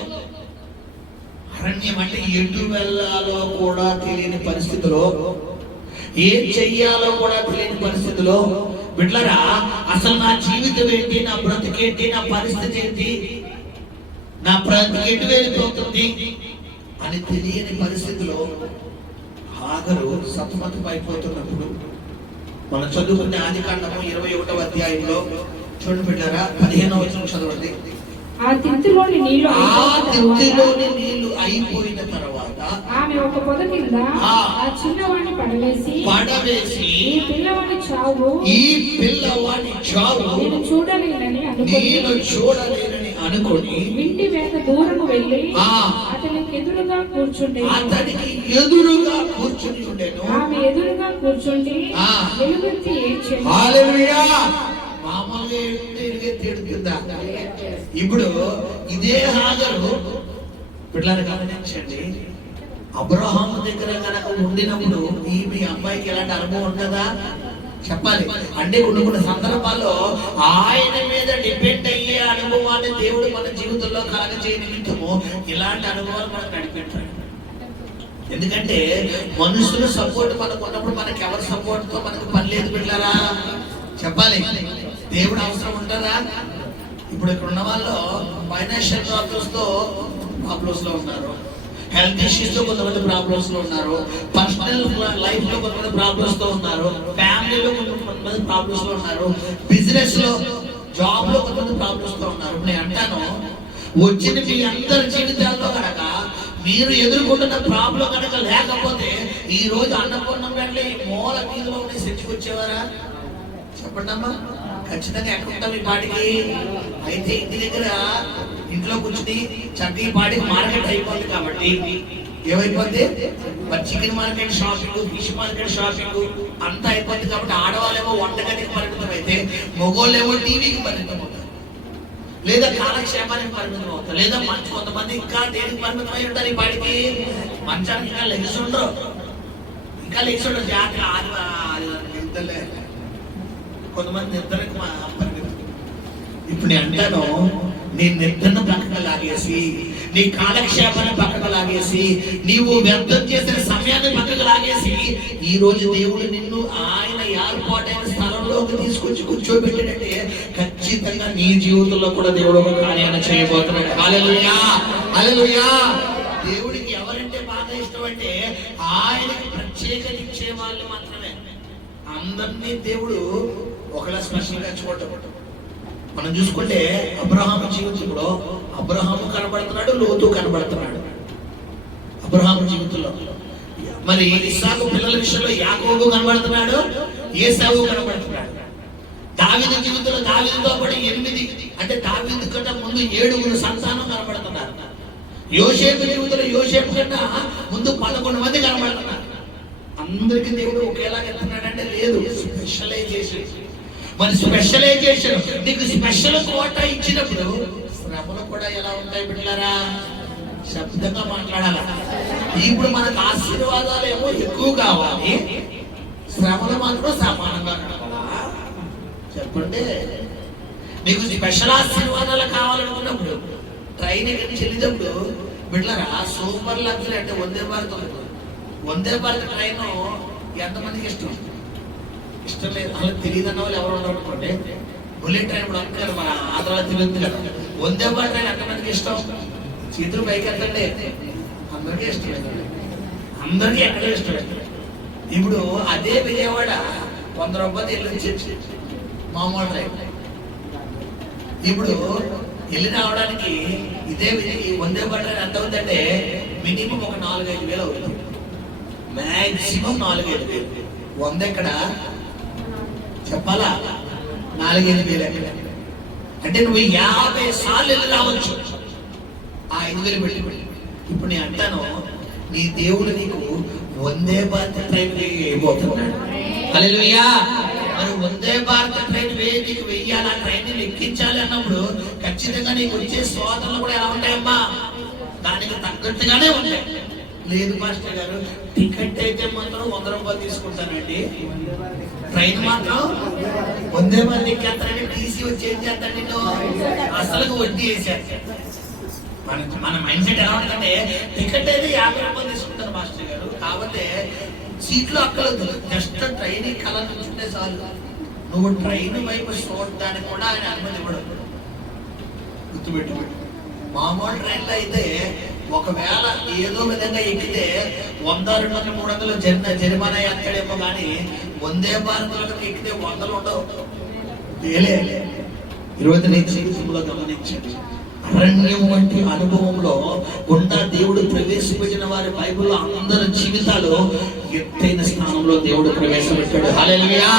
అరణ్యం అంటే ఎటు వెళ్ళాలో కూడా తెలియని పరిస్థితిలో, ఏం చెయ్యాలో కూడా తెలియని పరిస్థితిలో బిడ్డలారా, అసలు నా జీవితం ఏంటి, నా బ్రతికేంటి, నా పరిస్థితి ఏంటి, నా బ్రతికి ఎటు వెళ్ళిపోతుంది అని తెలియని పరిస్థితిలో హాగరు సతమతం అయిపోతున్నప్పుడు మనం చదువుకునే ఆదికాండము 21వ అధ్యాయంలో చూడండి బిడ్డలారా, 15వ వచనం చదవండి. ఆ తిత్తిలోని నీళ్లు అయిపోయిన తర్వాత ఆమె ఒక పొద కింద ఆ చిన్నవాడిని పడవేసి ఈ పిల్లవాడి చావు నేను చూడలేనని అనుకొని ఇంటి వెనక దూరము వెళ్ళి అతనికి ఎదురుగా కూర్చుండేను. ఆమె ఎదురుగా కూర్చుండి వెలుగెత్తి ఏడ్చెను. మామూలుగా తిడుతుందా? ఇప్పుడు ఇదే హాగరు పిల్లలు గమనించండి, అబ్రహాము దగ్గర కనుక ఉండినప్పుడు మీ అమ్మాయికి ఎలాంటి అనుభవం ఉంటుందా చెప్పాలి. అంటే కొన్ని సందర్భాల్లో ఆయన మీద డిపెండ్ అయ్యే అనుభవాన్ని దేవుడు మన జీవితంలో కలగజేయ నిమిత్తము ఇలాంటి అనుభవాలు మనకు నడిపెట్టాడు. ఎందుకంటే మనుషులు సపోర్ట్ మనకు ఉన్నప్పుడు మనకి ఎవరి సపోర్ట్ తో మనకు పని లేదు బిడ్డలారా చెప్పాలి. దేవుడు అవసరం ఉంటుందా? ఇప్పుడు ఇక్కడ ఉన్న వాళ్ళు ఫైనాన్షియల్ ప్రాబ్లమ్స్ లో ఉన్నారు, హెల్త్ ఇష్యూస్ తో కొంతమంది ప్రాబ్లమ్స్ లో ఉన్నారు, పర్సనల్ లైఫ్ లో కొంతమంది ప్రాబ్లమ్స్ తో ఉన్నారు, ఫ్యామిలీలో కొంతమంది ప్రాబ్లమ్స్ లో ఉన్నారు, బిజినెస్ లో జాబ్ లో కొంతమంది ప్రాబ్లమ్స్ తో ఉన్నారు. నేను అంటాను, వచ్చిన మీ అందరి జీవితాల్లో కనుక మీరు ఎదుర్కొంటున్న ప్రాబ్లం కనుక లేకపోతే ఈ రోజు అన్నపూర్ణం వెళ్ళి మూల వీధిలో ఉండే చర్చికి వచ్చేవారా చెప్పండి అమ్మా. ఖచ్చితంగా ఎక్కడ ఉంటాం ఈ పాటికి. అయితే ఇంటి దగ్గర ఇంట్లో కూర్చుని చక్కగా ఈ పాటికి మార్కెట్ అయిపోతుంది. కాబట్టి ఏమైపోద్ది, మరి chicken market shopping, fish market shopping అంతా అయిపోద్ది. కాబట్టి ఆడవాళ్ళేమో వంటగదికి పరిమితం అయితే మగోళ్ళేమో టీవీకి పరిమితం అవుతారు, లేదా కాలక్షేపానికి పరిమితం అవుతారు, లేదా కొంతమంది ఇంకా దేనికి పరిమితం అయి ఉంటారు. ఈ పాటికి మంచానికి ఇంకా లెగ్స్ ఉండరు, జాతర కొంతమంది నిద్రకు. ఇప్పుడు నేను అంటాను, నీ నిద్రను పక్కన లాగేసి, నీ కాలక్షేపాన్ని పక్కన లాగేసి, నీవు వ్యర్థం చేసిన సమయాన్ని పక్కకు లాగేసి, ఈ రోజు దేవుడు నిన్ను ఆయన ఏర్పాటైన స్థలంలోకి తీసుకొచ్చి కూర్చోబెట్టినట్టే ఖచ్చితంగా నీ జీవితంలో కూడా దేవుడు ఒక కార్యాన్ని చేయబోతున్నాడు. హల్లెలూయా, హల్లెలూయా. దేవుడికి ఎవరంటే బాగా ఇష్టం అంటే ఆయనకి ప్రత్యేకత ఇచ్చే వాళ్ళు మాత్రమే. అందరినీ దేవుడు ఒకలా స్పెషల్గా చూడటం. మనం చూసుకుంటే అబ్రహాము జీవితంలో అబ్రహాము కనబడుతున్నాడు, లోతు కనబడుతున్నాడు అబ్రహాము జీవితంలో. మరి ఇస్సాకు పిల్లల విషయంలో యాకోబు కనబడుతున్నాడు, ఏసావు కనబడుతున్నాడు. దావీదు జీవితంలో దావీదుతో పాటు 8 అంటే దావీదు కన్నా ముందు 7 సంతానం కనబడుతున్నారు. యోసేపు జీవితంలో యోసేపు కన్నా ముందు 11 మంది కనబడుతున్నారు. అందరికీ దేవుడు ఒకేలాగా ఎత్తున్నాడంటే లేదు, స్పెషలైజేషన్. మరి స్పెషలైజేషన్ నీకు స్పెషల్ కోట ఇచ్చినప్పుడు శ్రమలు కూడా ఎలా ఉంటాయి బిడ్డలారా? శబ్దంగా మాట్లాడాల. ఇప్పుడు మనకు ఆశీర్వాదాలు ఏమో ఎక్కువ కావాలి, శ్రమలు మాత్రం సమానంగా కావాలా? చెప్పండి. నీకు స్పెషల్ ఆశీర్వాదాలు కావాలనుకున్నప్పుడు ట్రైన్ ఎక్కడికి వెళ్ళేటప్పుడు బిడ్డలారా సూపర్ లగ్జరీ అంటే వందే భారత్ ట్రైన్ ఎంతమందికి ఇష్టం లేదు. అలా తెలియదు అన్న వాళ్ళు ఎవరు ఉండరు అనుకోండి. బుల్లెట్ ట్రైన్ ఇప్పుడు అంటారు మన ఆంధ్రాలో తెలియదు కదా. వందే భారత్ ట్రైన్ ఎంతమందికి ఇష్టం? చేతులు పైకి ఎత్తండి. అందరికీ ఇష్టం, అందరికీ ఎక్కడ ఇష్టం. ఇప్పుడు అదే విజయవాడ 100 రూపాయలు వెళ్ళి మామూలు ట్రైన్. ఇప్పుడు వెళ్ళి రావడానికి ఇదే వందే భారత్ ట్రైన్ ఎంత అవుతుందంటే మినిమం ఒక 4-5 వేలు అవుతుంది. మ్యాక్సిమం 4-5 వేలు. 100 ఎక్కడ చెప్పాలా? 4-5 వేలు ఎక్కడ? అంటే నువ్వు 50 సార్లు వెళ్ళి రావచ్చు ఆ 5 వేలు పెట్టి. ఇప్పుడు నేను అంటాను, నీ దేవుడు నీకు వందే భారత్ ట్రైన్ వేయబోతున్నాడు. హల్లెలూయా. మరి వందే భారత్ ట్రైన్ నీకు వెయ్యాలి, ఆ ట్రైన్ ఎక్కించాలి అన్నప్పుడు ఖచ్చితంగా నీకు వచ్చే సోదరులు కూడా ఎలా ఉంటాయమ్మా? దానికి తగ్గట్టుగానే ఉంటాయి. లేదు మాస్టర్ గారు, టికెట్ అయితే మాత్రం 100 రూపాయలు తీసుకుంటానండి, ట్రైన్ మాత్రం వందే భారత్ ఎక్కేస్తానంటే టీసీ వచ్చి ఏం చేస్తాను నిన్ను అసలు వడ్డీ వేసేస్తాను. మన మైండ్ సెట్ ఎలా ఉంటుందంటే టికెట్ అయితే 50 రూపాయలు తీసుకుంటారు మాస్టర్ గారు, కాబట్టి సీట్లు అక్కలేదు, జస్ట్ ట్రైన్ కళ నుంచుంటే చాలు. నువ్వు ట్రైన్ వైపు చూడడానికి కూడా ఆయన అనుమతి ఇవ్వడం. గుర్తుపెట్టు. మామూలు ట్రైన్లో అయితే ఒకవేళ ఏదో విధంగా ఎక్కితే 100, 200, 300 జరిమానా ఎక్కడేమో కానీ వందే భారత్లో ఎక్కితే 100 ఉండవు. ఈరోజు నేను జీవితంలో గమనించండి, అరణ్యం వంటి అనుభవంలో గుండా దేవుడు ప్రవేశపెట్టిన వారి బైబిల్లో అందరి జీవితాలు ఎత్తైన స్థానంలో దేవుడు ప్రవేశపెట్టాడు. హల్లెలూయా.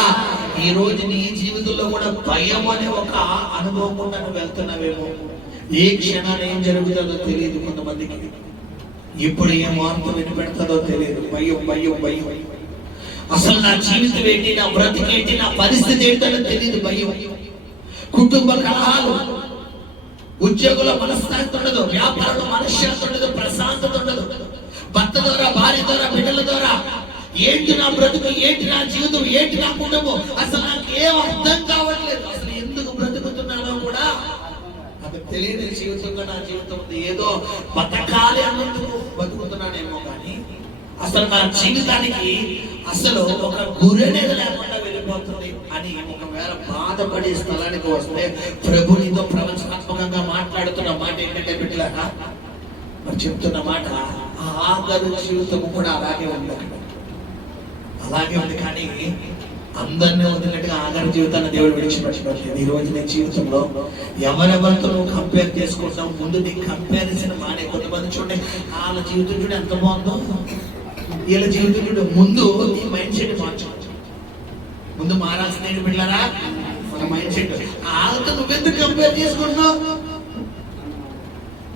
ఈ రోజు నీ జీవితంలో కూడా భయం అనే ఒక అనుభవం గుండా నువ్వు వెళ్తున్నావేమో. ఏ క్షణాన్ని ఏం జరుగుతుందో తెలియదు కొంతమందికి, ఇప్పుడు ఏం వార్త వినిపెడతాదో తెలియదు. భయం భయం భయం. అసలు నా జీవితం ఏంటి, నా బ్రతికేంటి, నా పరిస్థితి ఏంటో తెలియదు. భయం. కుటుంబ కలహాలు, ఉద్యోగుల మనశ్శాంతి ఉండదు, వ్యాపారంలో మనశ్శాంతి ఉండదు, ప్రశాంతత ఉండదు. భర్త ద్వారా, భార్య ద్వారా, బిడ్డల ద్వారా ఏంటి నా బ్రతుకు, ఏంటి నా జీవితం, ఏంటి నా కుటుంబం, అసలు నాకు ఏం అర్థం కావట్లేదు. అసలు ఎందుకు బ్రతుకుతున్నానో కూడా నాకు తెలియని జీవితంగా నా జీవితం ఉంది. ఏదో బతకాలి అన్నందుకు బతుకుతున్నానేమో కానీ అసలు నా జీవితానికి అసలు ఒక గురి అనేది లేకుండా వెళ్ళిపోతుంది అని ఒకవేళ బాధపడే స్థలానికి వస్తే ప్రభు నీతో ప్రవచనాత్మకంగా మాట్లాడుతున్న మాట ఏంటంటే బిడ్డలారా, మరి చెప్తున్న మాట ఆఖరు జీవితము కూడా అలాగే ఉంది. అక్కడ అలాగే ఉంది. కానీ అందరినీ వదిలినట్టుగా ఆఖరి జీవితాన్ని దేవుడు విడిచిపెట్టలేదు. ఈ రోజు నీ జీవితంలో ఎవరెవరితో నువ్వు కంపేర్ చేసుకుంటావు, ముందు నీ కంపారిజన్ మానే. కొంతమంది చూడండి, వాళ్ళ జీవితం చూడ ఎంత బాగుందో, వీళ్ళ జీవితం చూడ. ముందు నీ మైండ్ సెట్ మార్చు. ముందు మారాల్సిన బిడ్డలారా మన మైండ్ సెట్. వాళ్ళతో నువ్వెందుకు కంపేర్ చేసుకుంటున్నావు?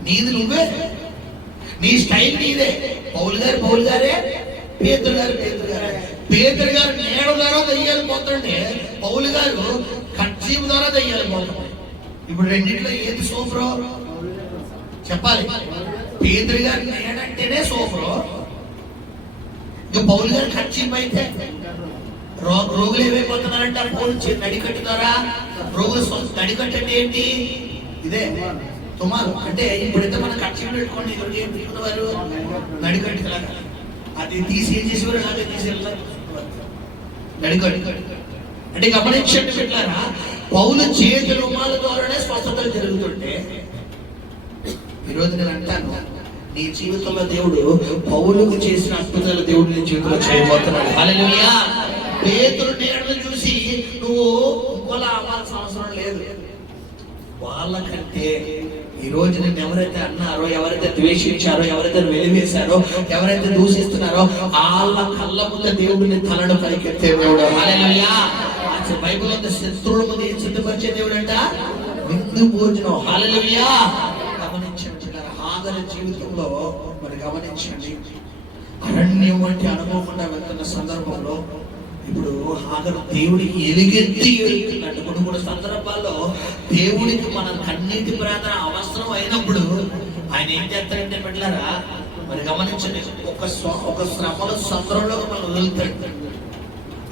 నీది నువ్వే, నీ స్టైల్ నీదే. పౌలు గారే, పేతురు గారు నేడ ద్వారా దయ్యాలు పోతుంటే పౌలు గారు కచ్చీపు ద్వారా దయ్యాలు పోతాడు. ఇప్పుడు రెండింటిలో ఏది సూపరో చెప్పాలి. పేతురు గారు నేడంటేనే సూపరో, ఇంకా పౌలు గారు కచ్చీపు అయితే రోగులు ఏమైపోతున్నారంటే పౌలు నడికట్టు ద్వారా. రోగులు నడికట్టు అంటే ఏంటి? ఇదే తుమాలు అంటే ఇప్పుడైతే మనం కక్షలు పెట్టుకోండి, ఎవరికి ఏం పెట్టుకునేవారు నడికట్టులాగా, అది తీసి ఏం చేసేవారు, అలాగే తీసి నడికట్టు. అంటే గమనించండి పెట్టారా, పౌలు చేతి రుమాల ద్వారానే స్వస్థతలు జరుగుతుంటే, ఈరోజు నేను అంటాను నీ జీవితంలో దేవుడు పౌలుకు చేసిన అద్భుతాలు దేవుడు నీ జీవితంలో చేయబోతున్నాడు. హల్లెలూయా. పేతురు నీడను చూసి నువ్వు ఇంకోలా అవ్వాల్సిన అవసరం లేదు. వాళ్ళకంటే ఈ రోజు నేను ఎవరైతే అన్నారో, ఎవరైతే ద్వేషించారో, ఎవరైతే వెలివేశారో, ఎవరైతే దూషిస్తున్నారో వాళ్ళ కళ్ళ ముందు దేవుడిని తలను పైకెత్తే దేవుడు. హల్లెలూయా. బైబిల్ అంతా శత్రువుల ముందు ఏం సిద్ధపరిచే దేవుడు అంట, విందు భోజనం. హల్లెలూయా. గమనించండి హాగరు జీవితంలో మరి గమనించండి, అరణ్యం వంటి అనుకోకుండా వెళ్తున్న సందర్భంలో ఇప్పుడు హాగరు దేవుడికి ఎలుగెత్తి ఏడుతున్నట్టు కొన్ని కొన్ని సందర్భాల్లో దేవుడికి మన కన్నీటి ప్రార్థన అవసరం అయినప్పుడు ఆయన ఏం చేస్తాడంటే పెట్టారా, మరి గమనించండి, ఒక శ్రమల సంద్రంలో మనం వదులుతాడు.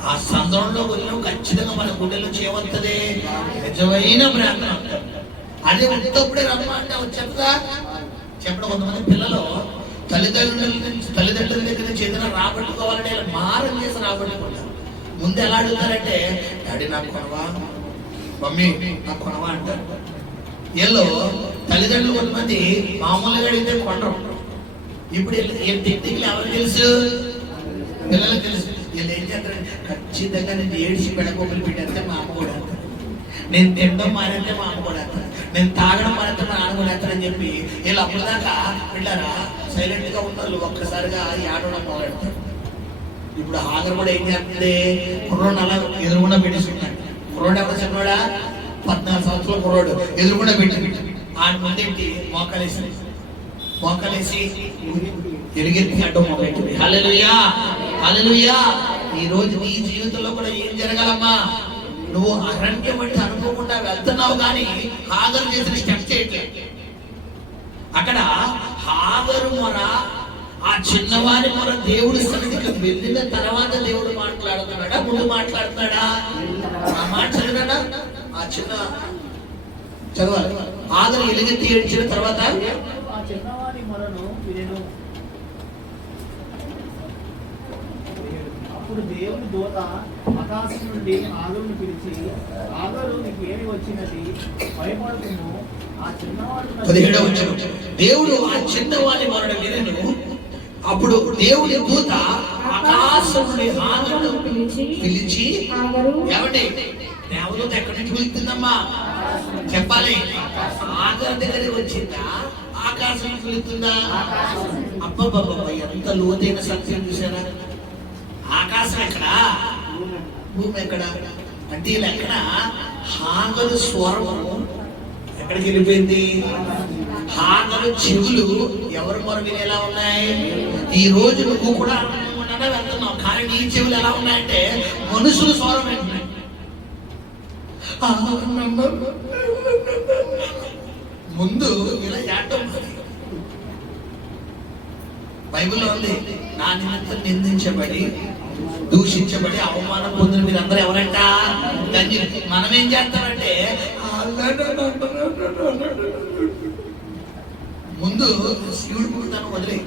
ఆ సంద్రంలో వదిలిన ఖచ్చితంగా మన గుండెలో చేయవస్తుంది నిజమైన ప్రార్థన. అదే ఉన్నప్పుడే రమ్మ అంటే వచ్చేదా చెప్పడం. కొంతమంది పిల్లలు తల్లిదండ్రుల దగ్గర నుంచి ఏదైనా రాబట్టుకోవాలంటే మారం చేసి రాబట్టుకుంటారు. ముందు ఎలా అడుగుతారంటే, డాడీ నాకు కొనవా, మమ్మీ నాకు కొనవా అంటారు. వీళ్ళు తల్లిదండ్రులు కొంతమంది మామూలుగా అడిగితే కొనరు. ఇప్పుడు టెక్నిక్లు ఎవరు తెలుసు, పిల్లలకు తెలుసు. వీళ్ళు ఏం చేస్తారంటే, ఖచ్చితంగా నేను ఏడ్చి పెడకోపలు పెట్టేస్తే మా అమ్మ కూడా అంటారు, నేను తినడం మానేస్తే మా అమ్మ కూడా అంటారు, నేను తాగడం మానేస్తే మా నాన్న కూడా అంటారని చెప్పి వీళ్ళు అప్పటిదాకా పిల్లరా సైలెంట్ గా ఉన్నారు, ఒక్కసారిగా ఆడడం మొదలెడతారు. ఇప్పుడు హాగరు కూడా ఏం చేస్తుంది, కుర్రోడు అలా ఎదురుగుండా పెట్టేసుకున్నాడు. కుర్రోడు ఎవరు చెప్పాడా, 14 సంవత్సరాల కుర్రోడు ఎదురుగుండా పెట్టి ఆయన ముందేంటి మోకాలేసి ఎలుగెత్తి అడ్డం మొదలెట్టింది. హల్లెలూయా. హల్లెలూయా. ఈ రోజు నీ జీవితంలో కూడా ఏం జరగాలమ్మా, నువ్వు అరణ్యం అంటే అనుకోకుండా వెళ్తున్నావు, కానీ హాగరు చేసిన స్టెప్ చేయట్లేదు. అక్కడ హాగరు మొర, ఆ చిన్నవారి మొర దేవుడి సన్నిధికి వెళ్ళిన తర్వాత దేవుడు మాట్లాడుతున్నాడా, ముందు మాట్లాడుతున్నాడా? ఆ మాట చదివాడా? ఆ చిన్న చదవాలి. హాగరు ఎలుగెత్తి ఏడ్చిన తర్వాత అప్పుడు దేవుని దూత ఆకాశం నుండి హాగరుని పిలిచి, హాగరు నీకు ఏమి వచ్చినది, భయపడుతును, ఆ చిన్నవాడు 17వ వచనం. దేవుడు ఆ చిన్నవాడి మొరను వినెను. అప్పుడు దేవుని దూత ఆకాశం నుండి హాగరును పిలిచి, ఏమండి దేవదూత ఎక్కడి నుంచి పిలుస్తుందమ్మా చెప్పాలి. హాగరు దగ్గరికి వచ్చిందా, ఆకాశం పిలుస్తుందా? అబ్బబ్బబ్బ, ఎంత లోతైన సత్యం చూసారా. ఆకాశం ఎక్కడా, భూమి ఎక్కడా అంటే ఇలా ఎక్కడ హాగరు స్వరము ఎక్కడికి వెళ్ళిపోయింది. హాగరు చెవులు ఎవరి మొర వినేలా ఉన్నాయి. ఈ రోజు నువ్వు కూడా వెళ్తున్నావు, కానీ నీ చెవులు ఎలా ఉన్నాయంటే మనుషులు స్వరం వింటున్నాయి. ముందు ఇలా ఏటం బైబిల్లో ఉంది, నా నిమిత్తం నిందించబడి దూషించబడి అవమానం పొందిన మీరందరూ ఎవరంట ధన్యులు. మనం ఏం చేస్తామంటే ముందు శివుడు పుట్టుతాను వదిలే.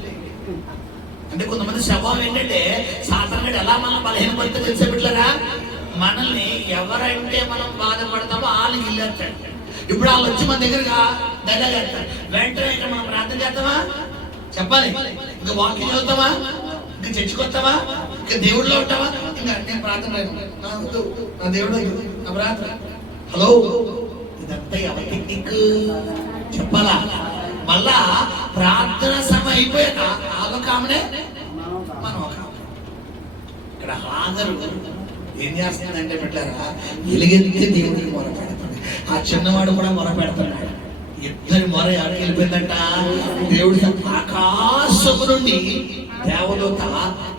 అంటే కొంతమంది స్వభావం ఏంటంటే సాధారణంగా ఎలా మనం బలహీనపడితే తెలిసే బిడ్డలారా, మనల్ని ఎవరంటే మనం బాధపడతామో వాళ్ళకి ఇల్లేస్తాడు. ఇప్పుడు వాళ్ళు వచ్చి మన దగ్గరగా డైలాగ్ వేస్తారు, వెంటనే ఇక్కడ మనం ప్రార్థన చేస్తామా చెప్పాలి, ఇంకా వాకింగ్ చదువుతావా, ఇంకా చర్చికొస్తావా, ఇంకా దేవుడిలో ఉంటావా, ఇంకా నేను ప్రార్థన నా దేవుడు నా ప్రార్థన. హలో, ఇదంతా ఎవరి టెక్నిక్ చెప్పాలా? మళ్ళా ప్రార్థన సమయం అయిపోయాక ఆమెనే మనం ఒక. ఇక్కడ హాగరు ఏం చేస్తుందంటే పెట్టారా, ఎలుగెత్తి దేవుడికి మొర పెడుతుంది. ఆ చిన్నవాడు కూడా మొర పెడుతున్నాడు. ఇద్దరి మొర ఎవరికి వెళ్ళిపోయిందంట, దేవుడి ఆకాశము నుండి దేవదూత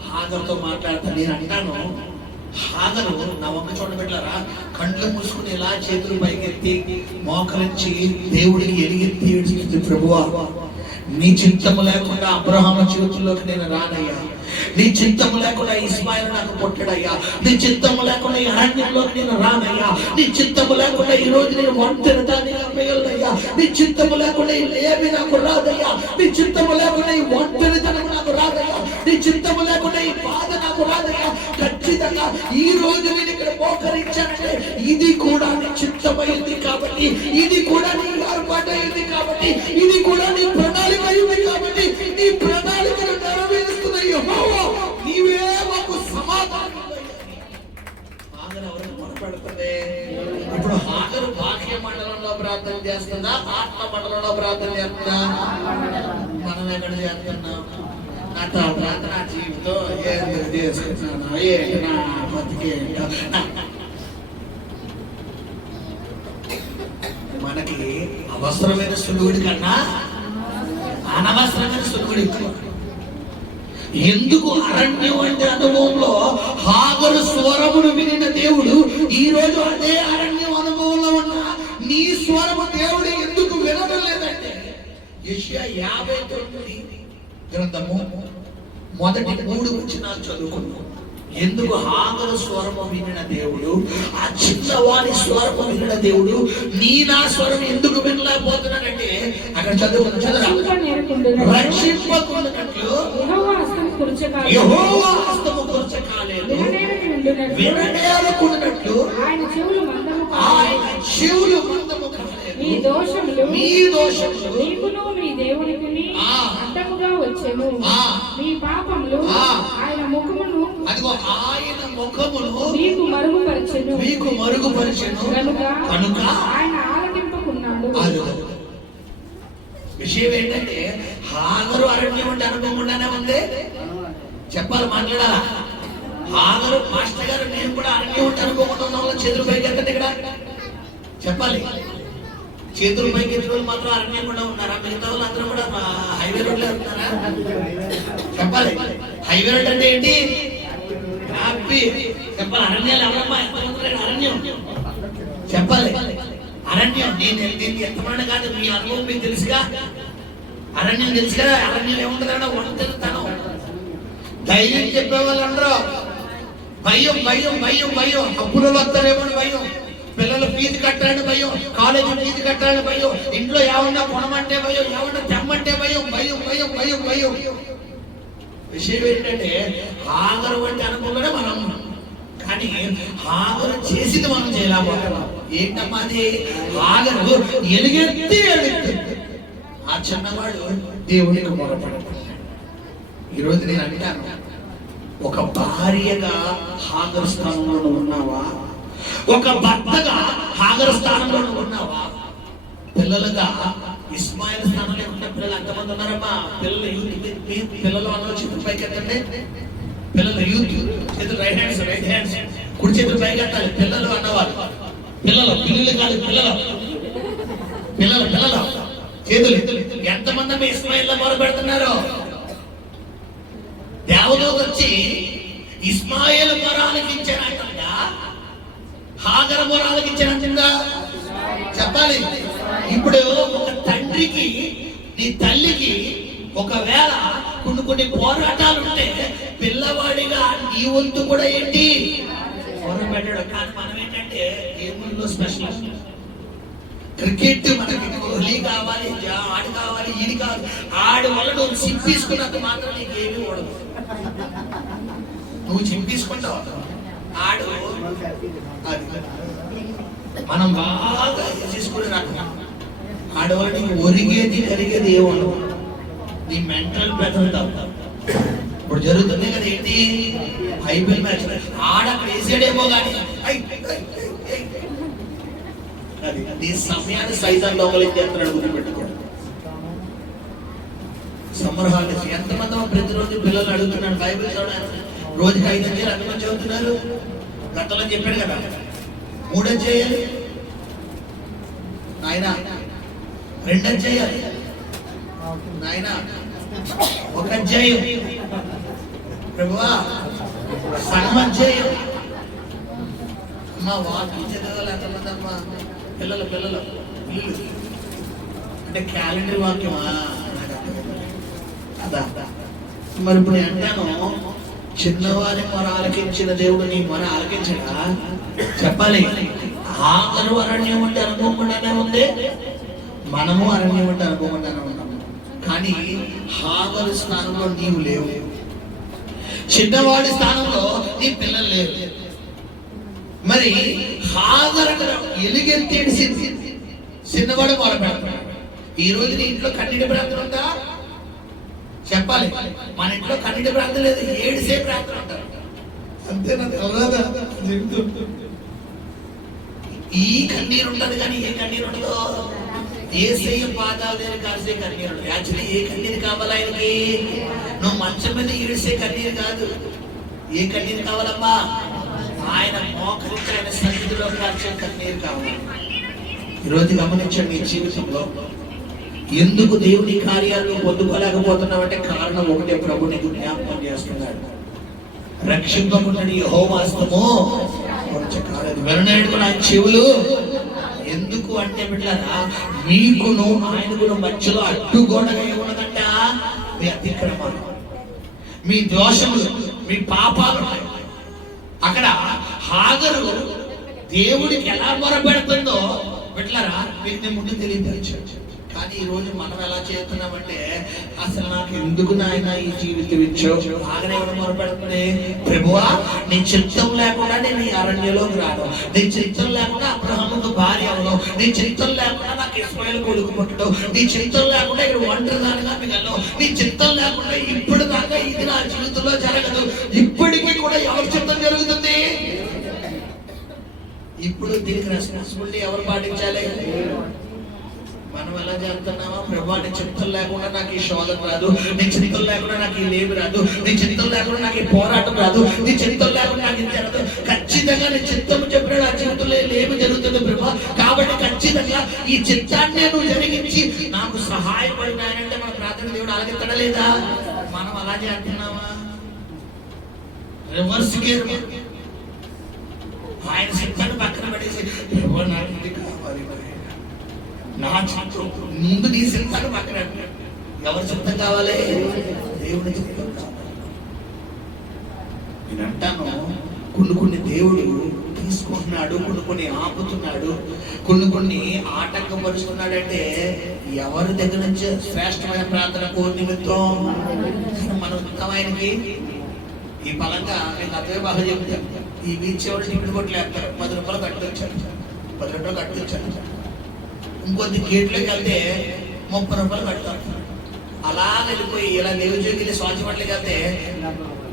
హాగరుతో మాట్లాడతాడు. నేను అంటాను, హాగరు నా ఒక్క చోట పెట్టారా, కండ్లు మూసుకుని ఇలా చేతులు పైకెత్తి మోకరించి దేవుడికి ఎలుగెత్తి ఏడుస్తుంది, ప్రభువా నీ చిత్తము లేకుండా అబ్రహాము జీవితంలోకి నేను రానయ్యా. నీ చిత్తము లేకుండా ఇస్మాయిల్ నాకు పుట్టడయ్యా. నీ చిత్తము లేకుండా ఈ అరణ్యంలోకి నేను రానయ్యా. నీ చిత్తము లేకుండా ఈ రోజు నేను ఒంటరిదానిగా మిగలనయ్యా. నీ చిత్తము లేకుండా ఈ లేమి నాకు రాదయ్యా. నీ చిత్తము లేకుండా ఈ ఒంటరితనం నాకు రాదయ్యా. నీ చిత్తము లేకుండా ఈ బాధ నాకు రాదయ్యా. ఖచ్చితంగా ఈ రోజు నేను ఇక్కడ మోకరించానంటే ఇది కూడా నీ చిత్తమైంది కాబట్టి, ఇది కూడా నీ ఏర్పాటైంది కాబట్టి, ఇది కూడా నీ ప్రణాళిక అయింది కాబట్టి, నీ ప్రణాళికను నెరవేరుస్తున్న యెహోవా నీవే మాకు సమాధానం. హాగరు ఎవరికి మొరపెడుతుంది? ఇప్పుడు హాగరు బాహ్య మండలంలో ప్రార్థన చేస్తుందా, ఆత్మ మండలంలో ప్రార్థన చేస్తుందా? మనం ఎక్కడ చేస్తున్నాం? నా తర్వాత నా జీవితం ఏం చేసుకుంటున్నాను, ఏంటి నా బతికేంటో. మనకి అవసరమైన సులువుడి కన్నా అనవసరమైన సులువుడి ఎక్కువ. ఎందుకు అరణ్యం అంటే అనుభవంలో హాగరు స్వరమును వినిన దేవుడు ఈ రోజు అదే అరణ్యం అనుభవంలో ఉన్న నీ స్వరము దేవుడు ఎందుకు వినడం లేదంటే, యెషయా 59 గ్రంథము మొదటి 3 వచనాలు చదువుకున్నాం. ఎందుకు హాగరు స్వరము వినిన దేవుడు, ఆ చిన్నవాడి స్వరము వినిన దేవుడు నీ నా స్వరం ఎందుకు వినలేకపోతున్నాడంటే అక్కడ చదువుకున్న రక్షింపకుండానట్లు యెహోవా హస్తము కురచకాలేదు, విననేరకుండానట్లు ఆయన చెవులు మందము కాలేదు. మీ దోషములు మీకును మీ దేవునికిని అడ్డముగా వచ్చెను. మీ పాపములు ఆయన ముఖమును మీకు మరుగుపరచెను కనుక ఆయన ఆలకింపకున్నాడు. విషయం ఏంటంటే హాగరు అరణ్యం ఉంటే అనుభవం ఉండానే ఉంది. చెప్పాలి, మాట్లాడాలా? హాగరు మాస్టర్ గారు నేను కూడా అరణ్యం ఉంటే అనుభవం ఉన్న వాళ్ళ చేతులు పైకి ఎత్తండి. ఇక్కడ చెప్పాలి, చేతులు పైకి ఎత్తిన వాళ్ళు మాత్రం అరణ్యం కూడా ఉన్నారా? మిగతా వాళ్ళు అందరూ కూడా హైవే రోడ్ లో ఉన్నారా? చెప్పాలి, హైవే రోడ్ అంటే ఏంటి? చెప్పాలి, అరణ్యాలు ఎవరమ్మా? ఎంతమంది అరణ్యం చెప్పాలి. అరణ్యం నేను ఎంతమంది కాదు, మీ అనుభవం మీకు తెలుసుగా. అరణ్యం తెలుసు కదా. అరణ్యం ఏముంటుందా? ఒంటరితనం. ధైర్యం చెప్పేవాళ్ళు అందరూ భయం భయం భయం భయం. అప్పులలో వస్తారేమో భయం, పిల్లలు ఫీజు కట్టాలని భయం, కాలేజీ ఫీజు కట్టాలని భయం, ఇంట్లో ఏమన్నా కొనమంటే భయం, ఏమన్నా తెమ్మంటే భయం, భయం భయం భయం భయం. విషయం ఏంటంటే హాగరు వంటి అనుభవంలోనే మనం, కానీ హాగరు చేసింది మనం చేయలేకపోతున్నాం. ఏంటమ్మా అది? హాగరు ఎలుగెత్తి ఆ చిన్నవాడు దేవునికి మొరపెడతాడు. ఈరోజు నేను అంటాను, ఒక భార్యగా హాగరు స్థానంలో ఉన్నావా? ఒక భర్తగా హాగరు స్థానంలో ఉన్నావా? పిల్లలుగా ఇస్మాయిల్ స్థానంలో ఉన్న పిల్లలు ఎంతమంది ఉన్నారమ్మా? పిల్లలు అన్న చేతులు పైకి ఎత్తండి. పిల్లలు యూత్ చేతులు రైట్ హ్యాండ్స్ కుడి చేతులు పైకి ఎత్తాలి. పిల్లలు అన్నవారు, పిల్లలు కాదు, పిల్లలు చేతులు. ఎంతమంది మీ ఇస్మాయిల్ మొదలు పెడుతున్నారు? దేవదూత వచ్చి ఇస్మాయిల్ మొరాలకి ఇచ్చారంటా, హాగరు మొరాలకి ఇచ్చారంటుందా? చెప్పాలి. ఇప్పుడు ఒక తండ్రికి, నీ తల్లికి ఒకవేళ కొన్ని పోరాటాలు ఉంటే పిల్లవాడిగా నీ వంతు కూడా ఏంటి మొదలు పెట్టడం. కానీ మనం ఏంటంటే గేముల్లో స్పెషల్. క్రికెట్ మనకి కోహ్లీ కావాలి, ఆడు కావాలి, ఈడి కావాలి. ఆడి వల్ల నువ్వు చింపేసుకున్నంత మాత్రం నీకు ఏమీ ఓడదు. నువ్వు చింపేసుకుంటావు, ఆడు అది. మనం బాగా చేసుకునే రకం ఆడవాళ్ళు నీకు ఒరిగేది కరిగేది ఏమో నీ మెంటల్ పెద్దలు. ఇప్పుడు జరుగుతుంది కదా ఏంటి? ఐపీఎల్ మ్యాచ్ ఆడక్కడ వేసాడేమో కానీ అది నీ సమయాన్ని సైతం దొంగలించేస్తున్నాడు. గుర్తుపెట్టుకోండి. సమ్మర్ హాలిడేస్ ఎంతమంది ప్రతిరోజు పిల్లలు అడుగుతున్నాడు బైబిల్ చదవడానికి. రోజుకి 5 అధ్యాయాలు ఎంతమంది చదువుతున్నారు? గతంలో చెప్పాడు కదా, 3 అధ్యాయాలు నాయన, 2 అధ్యాయాలు నాయన, 1 అధ్యాయం ప్రభువా, సగం అధ్యాయం. అమ్మా వాక్యం చదవాలి ఎంతమంది అమ్మా? పిల్లలు అంటే క్యాలెండర్ వాక్యమా? కదా. మరి ఇప్పుడు నేను అంటాను, చిన్నవారి మొర ఆలకించిన దేవుడు నీ మొర ఆలకించడా? చెప్పాలి. ఆఖరు అరణ్యం అంటే అనుకోకుండానే ఉంది, మనము అరణ్యం అంటే అనుకోకుండానే ఉన్నాము. కానీ హాగరు స్థానంలో నీవు లేవు, చిన్నవాడి స్థానంలో నీ పిల్లలు లేవు. మరి హాగరు ఎలుగెత్తేడు చిన్నవాడు మొర పెడతాడు. ఈ రోజు నీ ఇంట్లో కన్నీటి ప్రాంతం ఉందా? చెప్పాలి. మన ఇంట్లో కన్నీటి ప్రాంతం లేదు, ఏడిసే ప్రాంతం అంటారు. అంతేనా? ఈ కన్నీరు ఉంటది కానీ ఏ కన్నీరు ఉండదు. ఏసయ్య పాదాల దగ్గర కాసే కన్నీరు ఉండదు. యాక్చువల్లీ ఏ కన్నీరు కావాలి ఆయనకి? నువ్వు మంచం మీద ఏడిసే కన్నీరు కాదు. ఏ కన్నీరు కావాలమ్మా? ఆయన మోకరించి ఆయన సన్నిధిలో కాల్చే కన్నీరు కావాలి. ఈరోజు గమనించండి, నీ జీవితంలో ఎందుకు దేవుని కార్యాలను పొందుకోలేకపోతున్నావు అంటే కారణం ఒకటే, ప్రభు నీకు జ్ఞాపకం చేస్తున్నాడు. రక్షింపకుండాని యెహోవా హస్తము కాలేదు, విననేడు నా చెవులు. ఎందుకు అంటే బిడ్డలారా, మీకును ఆయనకును మధ్యలో అడ్డుగోడగా ఉన్నదంట మీ అతిక్రమాలు, మీ దోషములు, మీ పాపాలు. అక్కడ హాగరు దేవుడికి ఎలా మొరపెడుతుందో బిడ్డలారా మీకు నేను ముందు తెలియపరిచాను. కానీ ఈ రోజు మనం ఎలా చేస్తున్నామంటే, అసలు నాకు ఎందుకు నాయన ఈ జీవితం ఇచ్చావు? ఆగనే మొరపెడుతుంది, ప్రభువా నీ చిత్తం లేకుండా నేను ఈ అరణ్యంలోకి రాను, నీ చిత్తం లేకుండా అబ్రహాముకు భార్య అవను, నీ చిత్తం లేకుండా నాకు ఇస్మాయిల్ కొడుకు పుట్టడం, నీ చిత్తం లేకుండా ఇక్కడ ఒంటరిదానిగా మిగలను, నీ చిత్తం లేకుండా ఇప్పుడు దాకా ఇది నా జీవితంలో జరగదు. ఇప్పటికీ కూడా ఎవరి చిత్తం జరుగుతుంది? ఇప్పుడు దీనికి రెస్పాన్సిబిలిటీ ఎవరు పాటించాలి? మనం ఎలా చేస్తున్నామా? ప్రభా నీ చిత్తం లేకుండా నాకు ఈ శోధన రాదు, నీ చిత్తం లేకుండా నాకు ఈ లేవి రాదు, నీ చిత్తం లేకుండా నాకు ఈ పోరాటం రాదు, నీ చిత్తం లేకుండా నాకు ఇది జరగదు. ఖచ్చితంగా నీ చిత్తం చెప్పిన నా జీవితంలో లేవి జరుగుతుంది ప్రభా. కాబట్టి ఖచ్చితంగా ఈ చిత్తాన్ని నువ్వు జరిగించి నాకు సహాయపడినాయంటే మన ప్రార్థన దేవుడు ఆలకించడం లేదా? మనం అలా చేస్తున్నామా? Reverse gear. ఆయన చిత్తాన్ని పక్కన పడేసి ప్రభా నాకు ఇది కావాలి, నా చిత్తం ముందు నీ చిత్తాన్ని పక్కన. ఎవరి చిత్తం కావాలి? దేవుడి చిత్తం కావాలి. నేను అంటాను, కొన్ని దేవుడు తీసుకుంటున్నాడు, కొన్ని ఆపుతున్నాడు, కొన్ని ఆటంకపరుస్తున్నాడు. అంటే ఎవరి దగ్గర నుంచి శ్రేష్టమైన ప్రార్థన కోరి నిమిత్తం మనం ఆయనకి ఈ పలంగా నేను అదే బాగా చెప్తాను. ఈ బీచ్ ఎవరు టికెట్ కొట్టి లేపుతారు, 10 రూపాయలు కట్టొచ్చాను, 10 రూపాయలు కట్టొచ్చాను. ఇంకొద్ది గేట్లోకి వెళ్తే 30 రూపాయలు కడతారు. అలా వెళ్ళిపోయి ఇలా నియోజకవర్గం స్వాచ్యపట్లకి వెళ్తే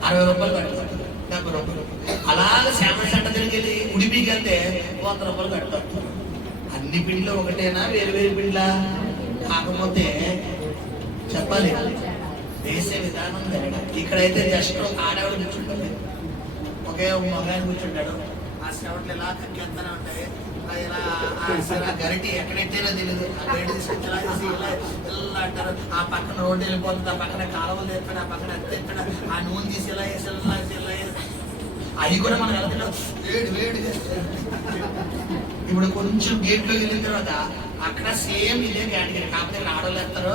60 రూపాయలు కడతారు, 70 రూపాయలు. అలాగే శాంపుల్ సెంటర్ దగ్గరికి వెళ్ళి ఉడిపికి వెళ్తే 100 రూపాయలు కడతారు. అన్ని పిండ్లు ఒకటేనా, వేరు వేరు పిండ్లా? కాకపోతే చెప్పాలి, వేసే విధానం తేడా. ఇక్కడైతే జస్ట్ ఒక ఆడవాడు కూర్చుంటుంది, ఒకే మగాయన కూర్చుంటాడు. ఆ సెవట్లు ఇలా కక్కేస్తూనే ఉంటాయి. ఇలా గరిటి ఎక్కడెట్టేలా తెలియదు, ఆ గరిటి తీసుకొచ్చి ఇలా తీసి ఇలా ఇలా అంటారు. ఆ పక్కన రోడ్డు వెళ్ళిపోతుంది, ఆ పక్కన కాలువలు తెస్తాడు, ఆ పక్కన ఎత్తాడు, ఆ నూనె తీసి ఇలా వేసి ఇలా వేసి అవి కూడా మనం వెళ్తాం వేడి వేడి. ఇప్పుడు కొంచెం గేట్లోకి వెళ్ళిన తర్వాత అక్కడ సేమ్ ఇదే క్యాంటీన్, కాకపోతే ఆడవాళ్ళు వేస్తారు,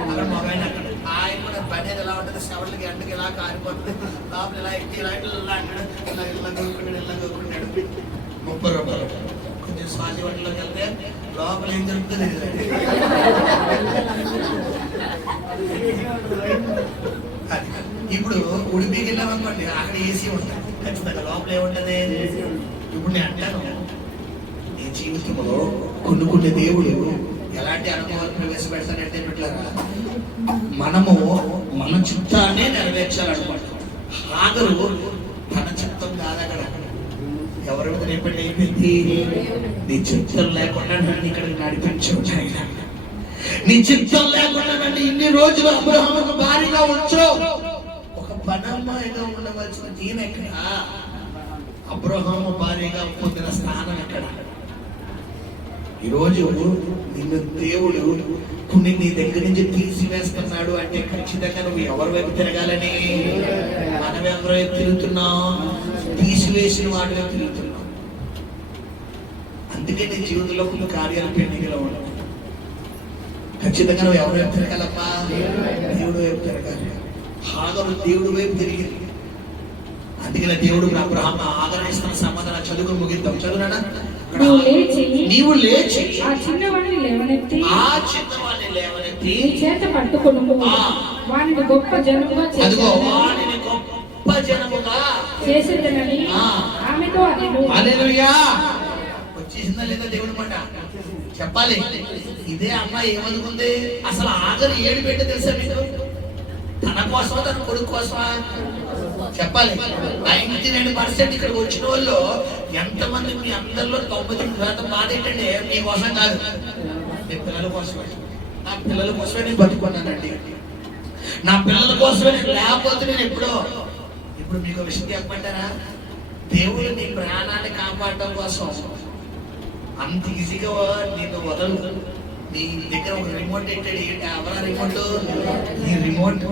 అక్కడ మొబైల్ అక్కడ. ఆయన కూడా పని ఎలా ఉంటుంది, సెవెన్లకి గంటకి ఇలా కారిపోతుంది, లోపల ఇలా ఎక్కి ఇలా ఇలా అంటాడు, ఇలా ఇలా గోకున్నాడు, ఇలా గోకున్నాడు. 30 రూపాయలు. కొంచెం స్వాతి వంటలోకి వెళ్తే లోపల ఏం జరుగుతుంది? ఇప్పుడు ఉడిపికి వెళ్ళామనుకోండి, అక్కడ ఏసీ ఉంటుంది ఖచ్చితంగా, లోపల ఏముంటది? ఇప్పుడు నేను అంటాను, నీ జీవితంలో కొన్ని దేవుడు ఎలాంటి అనుభవాలు ప్రవేశపెడతానంటే బిడ్డలారా, మనము మన చిత్తాన్ని నెరవేర్చాలనుకుంటాం. హాగరు తన చిత్తం కాదు, అక్కడ ఎవరి మీద రేపటి అయిపోయింది? నీ చిత్తం లేకుండా నన్ను ఇక్కడికి నడిపించావు నాయన, నీ చిత్తం లేకుండా నన్ను ఇన్ని రోజులు అబ్రహాముకు భారీగా ఉంచు. ఒక పనమ్మాయిగా ఉండవలసిన ఈయన ఎక్కడ? అబ్రహాము భారీగా పొందిన స్థానం ఎక్కడ? ఈరోజు నిన్ను దేవుడు కొన్ని నీ దగ్గర నుంచి తీసివేస్తున్నాడు అంటే ఖచ్చితంగా నువ్వు ఎవరి వైపు తిరగాలని? మనం ఎవరి వైపు తిరుగుతున్నాం? తీసివేసిన వాడి వైపు తిరుగుతున్నాం. అందుకే నీ జీవితంలో కొన్ని కార్యాలు పెండింగ్లో ఉన్నాయి. ఖచ్చితంగా నువ్వు ఎవరి వైపు తిరగాలమ్మా? దేవుడు వైపు తిరగాలి. ఆగరు దేవుడి వైపు తిరిగింది. అందుకనే దేవుడు అబ్రహాం ఆగరిస్తున్న సమాధానం చదువుకుని ముగిద్దాం. చదువునా? నీవు లేచి ఆ చిన్నవాడిని లేవనెత్తి లేవనెత్తి నీ చేత పట్టుకొను, వానిని గొప్ప జనముగా చేసేదనని ఆమెతో అనెను. హల్లెలూయా. వచ్చేసిందా లేదా దేవుడి మాట చెప్పాలి. ఇదే అమ్మాయి ఏమనుకుంది? అసలు ఆగరు ఏడు పెట్ట తెలుసా మీకు? తన కోసమా తన కొడుకు కోసమా చెప్పాలి. 99% ఇక్కడికి వచ్చిన వాళ్ళు ఎంతమంది? మీ అందరిలో 99% బాధ ఏంటంటే మీ కోసం కాదు, మీ పిల్లల కోసమే. నా పిల్లల కోసమే నేను బతుకున్నానండి, నా పిల్లల కోసమే నేను, లేకపోతే నేను ఇప్పుడు మీకు విషయం చెప్పమంటారా? దేవుడు నీ ప్రాణాన్ని కాపాడటం కోసం అంత ఈజీగా నేను వదలు. నీ దగ్గర ఒక రిమోట్ ఏంటంటే ఎవరా రిమోట్?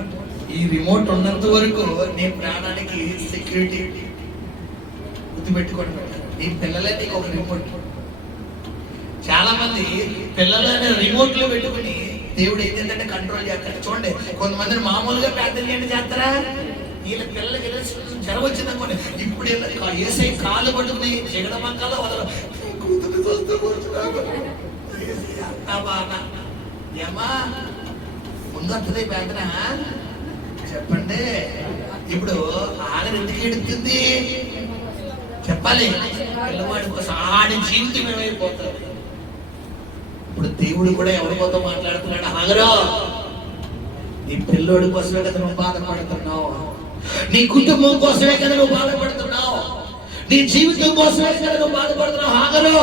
ఈ రిమోట్ ఉన్నంత వరకు నీ ప్రాణానికి సెక్యూరిటీ. గుర్తుపెట్టుకోండి, నీ పిల్లలే నీకు ఒక రిమోట్. చాలా మంది పిల్లలనే రిమోట్లు పెట్టుకుని దేవుడు ఏంటంటే కంట్రోల్ చేస్తాడు. చూడండి, కొంతమందిని మామూలుగా ప్రార్థన చేయండి చేస్తారా? వీళ్ళ పిల్లలకి జ్వరం వచ్చింది అనుకోండి, ఇప్పుడు ఏసై కాళ్ళు పట్టుకుని జగడమంకాలో వదలరు. ఏమా ముందు వస్తుంది ప్రార్థన చెప్పండి. ఇప్పుడు ఆగరు ఎందుకు ఎడుతుంది చెప్పాలి. పిల్లవాడి కోసం ఆడి జీవితం ఏమైపోతుంది. ఇప్పుడు దేవుడు కూడా ఎవరికోతో మాట్లాడుతున్నాడు? ఆగరు, నీ పిల్లోడి కోసమే కదా నువ్వు బాధపడుతున్నావు, నీ కుటుంబం కోసమే కదా నువ్వు బాధపడుతున్నావు, నీ జీవితం కోసమే కదా నువ్వు బాధపడుతున్నావు. ఆగరు,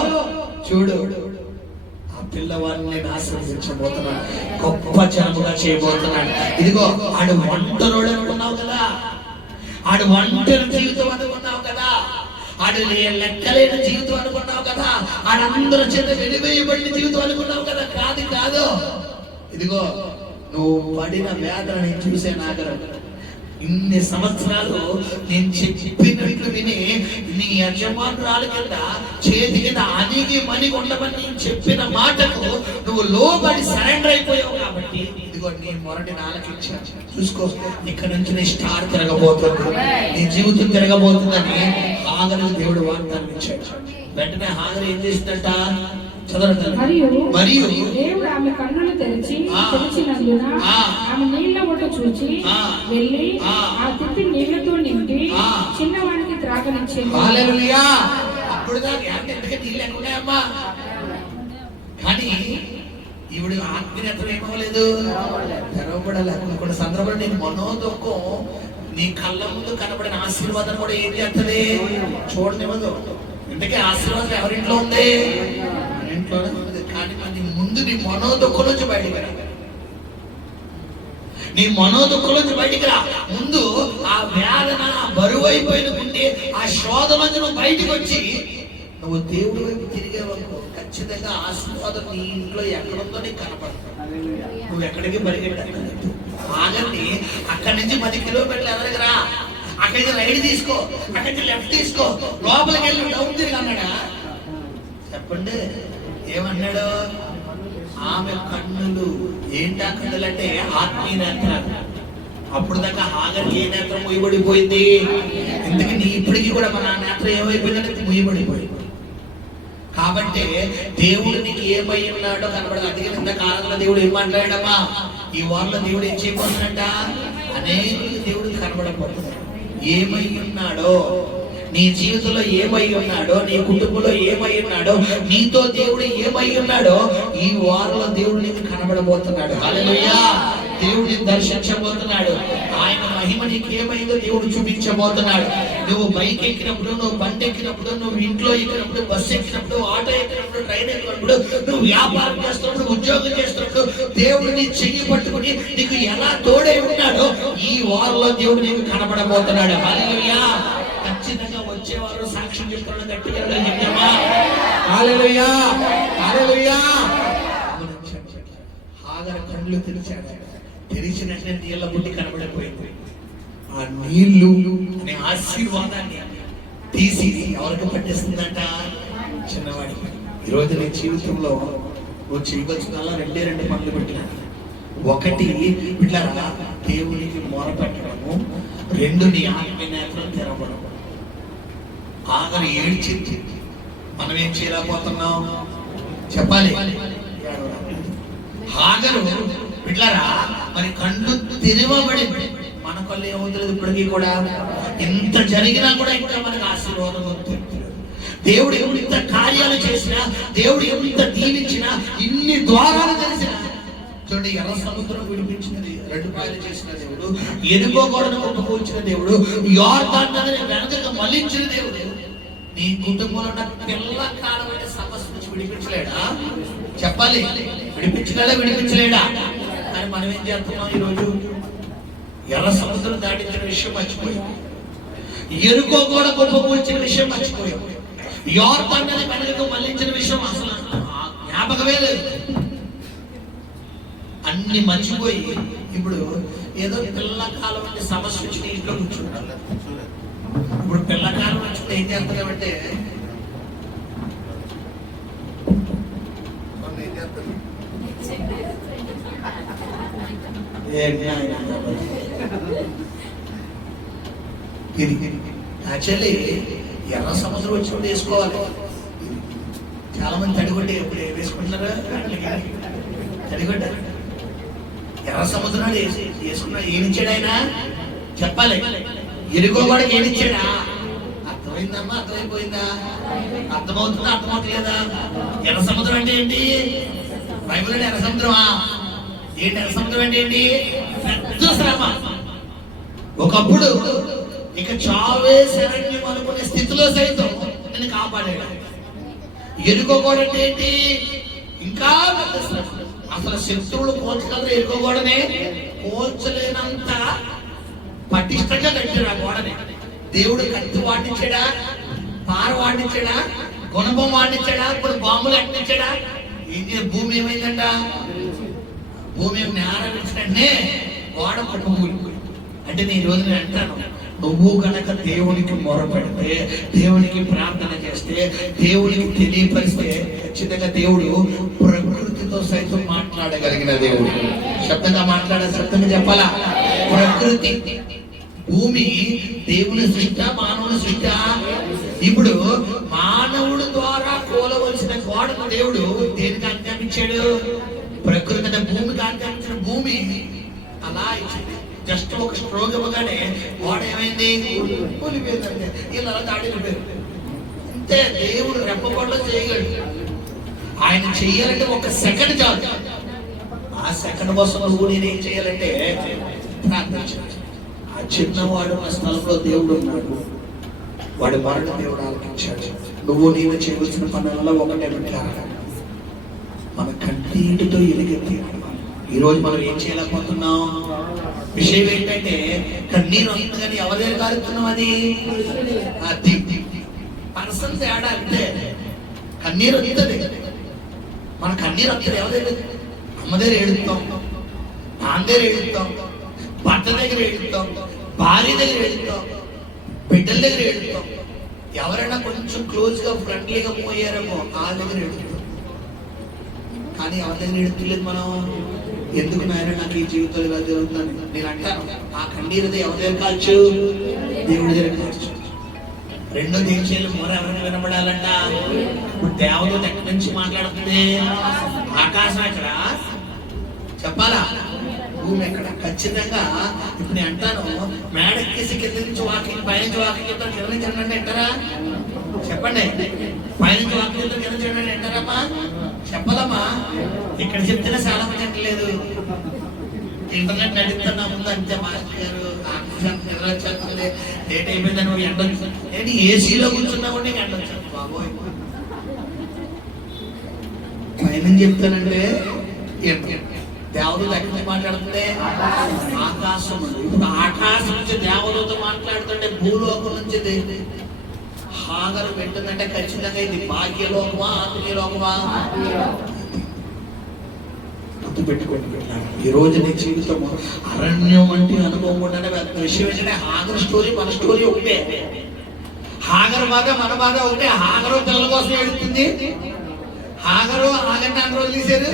చూడు ఆ పిల్లవాడిని నేను ఆశీర్వదించబోతున్నాడు, గొప్ప జనముగా చేయబోతున్నాడు. ఇదిగో ఆడు ఒంటరోడు అనుకున్నావు కదా, ఆడు ఒంటరి జీవితం అనుకున్నావు కదా, ఆడు లెక్కలేని జీవితం అనుకున్నావు కదా, ఆడందరూ చేత వెలివేయబడిన జీవితం అనుకున్నావు కదా. కాదు, ఇదిగో నువ్వు పడిన వేదన నేను చూసే నాగరం. ఇన్ని సంవత్సరాలు నేను చెప్పినట్లు విని నీ యజమానురాలు కింద చేతి కింద అణిగి మణిగి ఉండమని నేను చెప్పిన మాటకు నువ్వు లోబడి సరెండర్ అయిపోయావు. కాబట్టి ఇదిగో నీ మొరటి ఆలకించా. చూసుకో, ఇక్కడ నుంచి నీ స్టార్ తిరగబోతుంది, నీ జీవితం తిరగబోతుందని హాగరు దేవుడు వాగ్దానం ఇచ్చాడు. వెంటనే హాగరు ఏం చేసిందట? మరియు దేవుడు ఆమె కన్నులు తెరిచినందున ఆమె నీళ్ల ఒడ్డు చూచి వెళ్ళి ఆ తిప్పి నీళ్లతో నింపి చిన్నవాడికి త్రాగనిచ్చింది. హల్లెలూయా. అప్పుడు దాకా నీళ్ళు ఎక్కడున్నాయమ్మా? కానీ ఈవిడ ఆత్మీయతలు ఏమవ్వలేదు, తెరవబడాలి. కొన్ని సందర్భంలో నీ మనోదుఖం నీ కళ్ళ ముందు కనబడిన ఆశీర్వాదం కూడా ఏం చేస్తుంది చూడనివ్వదు. ఇందుకే ఆశీర్వాదం ఎవరింట్లో ఉంది? ఇంట్లోనే ఉంది. కానీ నీ ముందు నీ మనోదుఖం నుంచి బయటికి రా, నీ మనోదుఖం నుంచి బయటికి రా. ముందు ఆ వేదన, ఆ బరువు అయిపోయిన గుండె, ఆ శోధన నుంచి నువ్వు బయటికి వచ్చి నువ్వు దేవుడి వైపు తిరిగేవరకు ఖచ్చితంగా ఆశీర్వాదం నీ ఇంట్లో ఎక్కడుందో నీకు కనపడుతుంది. నువ్వు ఎక్కడికి పరిగెట్టలేదు. ఆగండి, అక్కడి నుంచి 10 కిలోమీటర్లు ఎదరగరా, అక్కడికి రైడ్ తీసుకో, అక్కడికి లెఫ్ట్ తీసుకో, లోపలికి వెళ్ళి డౌన్ తిరిగి అన్నాడా? చెప్పండి, ఏమన్నాడు? ఆమె కన్నులు ఏంటా? కన్నులు అంటే ఆత్మీయ నేత్రాలు. అప్పుడు దాకా హాగర్ ఏ నేత్రం ముయ్యబడిపోయింది? ఇందుకు నీ ఇప్పటికీ కూడా మన నేత్రం ఏమైపోయిందంటే ముయ్యబడిపోయింది. కాబట్టి దేవుడు నీకు ఏమై ఉన్నాడో కనబడదు. అందుకే ఇంత కాలంలో దేవుడు ఏం మాట్లాడాడమ్మా? ఈ వారంలో దేవుడు ఏం చేయబోతున్నట్ట? అనేక దేవుడికి కనబడబోతున్నాడు. ఏమై ఉన్నాడో, నీ జీవితంలో ఏమై ఉన్నాడో, నీ కుటుంబంలో ఏమై ఉన్నాడో, నీతో దేవుడు ఏమై ఉన్నాడో ఈ వారంలో దేవుడు నీకు కనబడబోతున్నాడు. హల్లెలూయా. దేవుడిని దర్శించబోతున్నాడు. ఆయన మహిమ నీకు ఏమైందో దేవుడు చూపించబోతున్నాడు. నువ్వు బైక్ ఎక్కినప్పుడు, నువ్వు బండి ఎక్కినప్పుడు, నువ్వు ఇంట్లో ఎక్కినప్పుడు, బస్సు ఎక్కినప్పుడు, ఆటో ఎక్కినప్పుడు, ట్రైన్ ఎక్కినప్పుడు, నువ్వు వ్యాపారం చేస్తున్నప్పుడు, ఉద్యోగం చేస్తున్నప్పుడు దేవుడు నీ చెయ్యి పట్టుకుని నీకు ఎలా తోడై ఉన్నాడో ఈ వారంలో దేవుడు నీకు కనబడబోతున్నాడు. హల్లెలూయా. ఖచ్చితంగా వచ్చేవారు సాక్ష్యం చెప్తున్న గట్టిగా చెప్తామా? హల్లెలూయా, హల్లెలూయా. హాగరు కళ్ళు తెరిచాడు. తెరిచినట్లే నీళ్ళ బుడ్డి కనబడిపోయింది. ఆ నీళ్లు అనే ఆశీర్వాదాన్ని తీసి ఎవరికి పట్టేస్తుందంట? చిన్నవాడికి. ఈరోజు నీ జీవితంలో నువ్వు చేయవలసిన 2 పనులు పెట్టినా. ఒకటి, బిడ్డలారా, దేవునికి మొరపెట్టడము, రెండు నీ ఆత్మీయ నేత్రం తెరవడం. ఆగరు ఏడ్చింది, మనం ఏం చేయలేకపోతున్నాం చెప్పాలి. ఆగరు బిడ్డలారా మరి కళ్ళు తెరవబడి, మన కళ్ళు ఏమవుతుంది ఇప్పటికీ కూడా. ఇంత జరిగినా కూడా ఇంకా మనకు ఆశీర్వాదం వస్తుంది. దేవుడు ఎంత కార్యాలు చేసినా, దేవుడు ఎంత దీవించినా, ఇన్ని ద్వారాలు తెలిసినా, చూడండి ఎర్ర సముద్రం విడిపించినది, రెండు పాయలు చేసిన దేవుడు, ఎరుకో గోడను కొట్టుకొచ్చిన దేవుడు, యోర్దాను నదిని వెనకగా మళ్లించిన దేవుడు, నీ కుటుంబంలో ఉన్న పిల్ల కాలమైన సమస్య నుంచి విడిపించలేడా చెప్పాలి. విడిపించలేడా? కానీ మనం ఏం చేస్తున్నాం ఈరోజు? ఎర్ర సముద్రం దాటించిన విషయం మర్చిపోయాం, ఎరుకో గోడ కొట్టుకొచ్చిన విషయం మర్చిపోయాం, యోర్దాను నది వెనకగా మళ్లించిన విషయం అసలు జ్ఞాపకమే లేదు. అన్ని మర్చిపోయి ఇప్పుడు ఏదో పిల్లకాలం అంటే సమస్య వచ్చి ఇంట్లో కూర్చుంటారు. ఇప్పుడు పిల్లకాలం వచ్చింది ఏం చేస్తారంటే యాక్చువల్లీ ఎర్ర సముద్రం వచ్చినప్పుడు వేసుకోవాలి. చాలా మంది తడిగొట్టే ఎప్పుడు వేసుకుంటున్నారా? తడిగొట్టారు. ఎర్ర సముద్రాన్ని వేసుకున్నా ఏమిచ్చాడు ఆయన చెప్పాలి. ఎరుగోవాడికి ఏమిచ్చాడా? అర్థమైందమ్మా? అర్థమైపోయిందా? అర్థమవుతుందా? అర్థమవుతలేదా? ఎర్ర సముద్రం అంటే ఏంటి? బైబిల్ అంటే ఎర్ర సముద్రమా ఏంటి? ఎర్ర సముద్రం అంటే ఏంటి? పెద్ద శ్రమ. ఒకప్పుడు ఇక చావే శరణ్యం అనుకునే స్థితిలో సైతం నేను కాపాడాడు. ఎరుగోవాడంటే ఏంటి? ఇంకా పెద్ద శ్రమ. అసలు శత్రువులు కోల్చగలరు, ఎరుగోవాడనే కోల్చలేనంత పటిష్టంగా కట్టాడు ఆ గోడని. దేవుడు కత్తి వాడించాడా? పార వాడించాడా? గుణపం వాడించాడా? ఇప్పుడు బాంబులు అంటించాడా? భూమి ఏమైందంట? భూమి నేరం ఇచ్చినట్టే గోడ పట్టుకూలి. అంటే నేను రోజు నేను అంటాను, నువ్వు గనక దేవునికి మొరపెడితే, దేవునికి ప్రార్థన చేస్తే, దేవునికి తెలియపరిస్తే, ఖచ్చితంగా దేవుడు ప్రకృతితో సైతం మాట్లాడగలిగిన దేవుడు. శబ్దంగా శబ్దంగా చెప్పాలా? ప్రకృతి, భూమి దేవుని సృష్టి, మానవుని సృష్టి. ఇప్పుడు మానవుడు ద్వారా కోలవలసిన గోడను దేవుడు దేనికి ఆజ్ఞాపించాడు? ప్రకృతి అంటే భూమికి ఆజ్ఞాపించిన భూమి అలా ఇచ్చింది. జస్ట్ ఒక స్ట్రోక్ ఇవ్వగానే గోడ ఏమైంది? కూలిపోయిందంటే వీళ్ళు అలా దాడిపోయారు. అంతే. దేవుడు రెప్పగొడలో చేయగలడు. ఆయన చెయ్యాలంటే ఒక సెకండ్ చాలు. ఆ సెకండ్ కోసం నువ్వు నేనేం చేయాలంటే ప్రార్థించాలి. ఆ చిన్నవాడు ఆ స్థలంలో దేవుడు ఉన్నాడు, వాడి మరణ దేవుడు ఆలకించాడు. నువ్వు నేను చేయవలసిన పనులలో ఒకటే పెట్టాలి, మన కన్నీటితో ఎలుగెత్తి. ఈరోజు మనం ఏం చేయలేకపోతున్నాం? విషయం ఏంటంటే కన్నీరు వస్తుంది కానీ ఎవరి దగ్గర కారుతున్నాం? అది పర్సన్ తేడా. అంటే కన్నీరు వస్తుంది, మన కన్నీరు వస్తుంది ఎవరి దగ్గర? అమ్మ దగ్గర ఏడుస్తాం, నాన్న దగ్గర ఏడుస్తాం, భర్త దగ్గర ఏడుస్తాం, భార్య దగ్గర ఏడుస్తాం, బిడ్డల దగ్గర ఏడుస్తాం. ఎవరైనా కొంచెం క్లోజ్ గా ఫ్రెండ్లీగా మూవ్ అయ్యారేమో ఆ దగ్గర ఏడుస్తాం. కానీ ఎవరి దగ్గర ఏడుతులేదు మనం. ఎందుకు నాయన నాకు ఈ జీవితంలో ఇలా జరుగుతుందని నేను అంటాను. ఆ కన్నీరుది ఎవరి దగ్గర కాల్చు? దేవుడి దగ్గర కాల్చు. రెండోది ఏం చేయాలి? మొర ఎవరిని వినబడాలంట? ఇప్పుడు దేవదూత ఎక్కడి నుంచి మాట్లాడుతుంది? ఆకాశం ఎక్కడ చెప్పాలా? భూమి ఎక్కడ? ఖచ్చితంగా ఇప్పుడు నేను అంటాను, మేడెక్కేసి కింద నుంచి వాకింగ్, పైనుంచి వాకింగ్ చెప్తాను, కింద నుంచి అంటే అంటారా? చెప్పండి. పైనుంచి వాకింగ్ చెప్తాను, కింద నుంచి అంటారమ్మా? చెప్పదమ్మా. ఇక్కడ చెప్తేనే చాలా మంది అంటలేదు. ఇంటర్నెట్ నడుపుతున్నా ముందు అంతే. మాస్టర్ గారు లేట్ అయిపోయిందని నువ్వు ఎండొచ్చు ఏంటి? ఏసీలో కూర్చున్నా కూడా నీకు ఎండొచ్చు బాబోయ్. పైన చెప్తానంటే దేవదూత ఎక్కడి నుంచి మాట్లాడుతుంటే ఆకాశం. ఇప్పుడు ఆకాశం నుంచి దేవదూత మాట్లాడుతుంటే భూలోకం నుంచి హాగరు పెట్టిందంటే ఖచ్చితంగా ఇది భాగ్యలోకమా ఆత్మీయ లోకమా? గుర్తు పెట్టుకోండి. ఈ రోజు నీ జీవితం అరణ్యం వంటి అనుభవం ఉండే పెద్ద విషయం ఏంటంటే హాగరు స్టోరీ మన స్టోరీ ఒకటే. హాగరు బాధ మన బాధ ఒకటే. హాగరు పిల్లల కోసం ఏడుతుంది. హాగరు ఆగండి అందరూ తీశారు,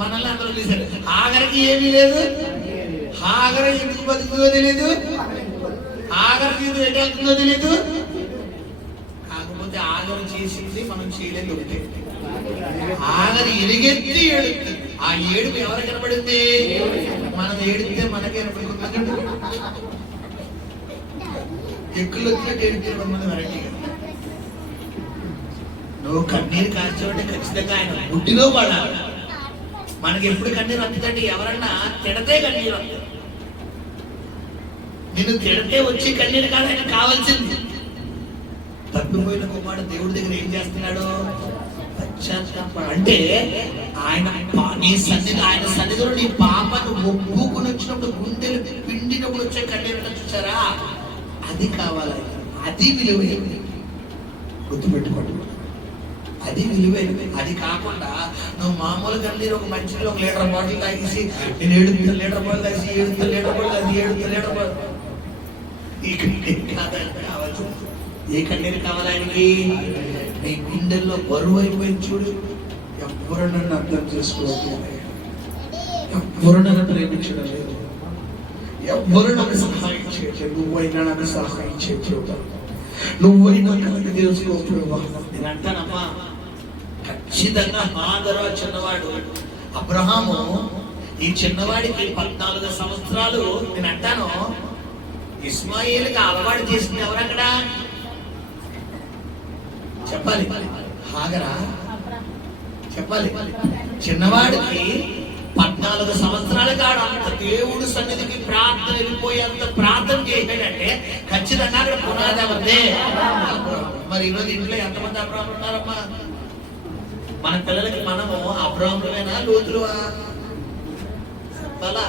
మనల్ని అందరూ తీశారు. హాగరికి ఏమీ లేదు. హాగర ఎందుకు బతుకుతుందో తెలియదు, హాగర జీవితం ఎటు వెళ్తుందో తెలియదు. కాకపోతే ఆగరు చేసింది మనం చేయలేదు ఒకటే. ఆగరు ఎలుగెత్తి ఏడుతుంది. ఆ ఏడుపు ఎవరు కనబడింది? మనం ఏడితే మనకే కనబడుతుంది. ఎక్కులు వచ్చినట్టు ఏడుపుతాడు మన వెరైటీగా. నువ్వు కన్నీరు కాల్చావంటే ఖచ్చితంగా ఆయన గుడ్డిలో పడాలి. మనకి ఎప్పుడు కన్నీరు వస్తుందంటే ఎవరన్నా తిడితే కన్నీరు వస్తుంది. నిన్ను తిడితే వచ్చి కన్నీరు కాదు, ఆయన కావాల్సింది. తప్పిపోయిన కుమారుడు దేవుడి దగ్గర ఏం చేస్తున్నాడు? పశ్చాత్తాపం. అంటే ఆయన నీ సన్నిధి, ఆయన సన్నిధిలో నీ పాపను ఒప్పుకుని వచ్చినప్పుడు, గుండెలు పిండినప్పుడు వచ్చే కన్నీరు చూసారా? అది కావాలి. అది విలువైనది, గుర్తుపెట్టుకోండి. అది విలువైనది. అది కాకుండా నువ్వు మామూలు కన్నీరు ఒక మంచిగా 1 లీటర్ బాటిల్ తాగేసి నేను 7 లీటర్ బాటిల్ తాగేసి 7 లీటర్ బాటిల్ తాగి 7 లీటర్ బాటిల్. ఈ కన్నీరు కాదని కావాలి. ఏ కన్నీరు కావాలి ఆయనకి? నీ గుండెల్లో బరువు అయిపోయింది చూడు. ఎవ్వరు నన్ను అర్థం చేసుకోవట్లేదు, ఎవ్వరు నన్ను ప్రేమించడం లేదు, ఎవ్వరు నాకు సహాయం చేయట్లేదు. నువ్వైనా నాకు సహాయం చేయట్లేదు, నువ్వైనా నాకు తెలుసుకోవట్లేవా? నేను అంటానమ్మా, ఖచ్చితంగా హాగరు చిన్నవాడు. అబ్రహాము ఈ చిన్నవాడికి 14 సంవత్సరాలు. నేను అంటాను, ఇస్మాయిల్కి అలవాటు చేసింది ఎవరక్కడ చెప్పాలి? హాగరా? చెప్పాలి. చిన్నవాడికి 14 సంవత్సరాల కాడు అంత దేవుడు సన్నిధికి ప్రార్థన వెళ్ళిపోయేంత ప్రార్థన చేశాడంటే ఖచ్చితంగా అక్కడ పునాది ఎవరిదే? మరి ఈరోజు ఇంట్లో ఎంతమంది అబ్రాహ్మణులు ఉన్నారమ్మా? మన పిల్లలకి మనము అబ్రాహ్మణులైనా లోతులువా? చెప్పాలా?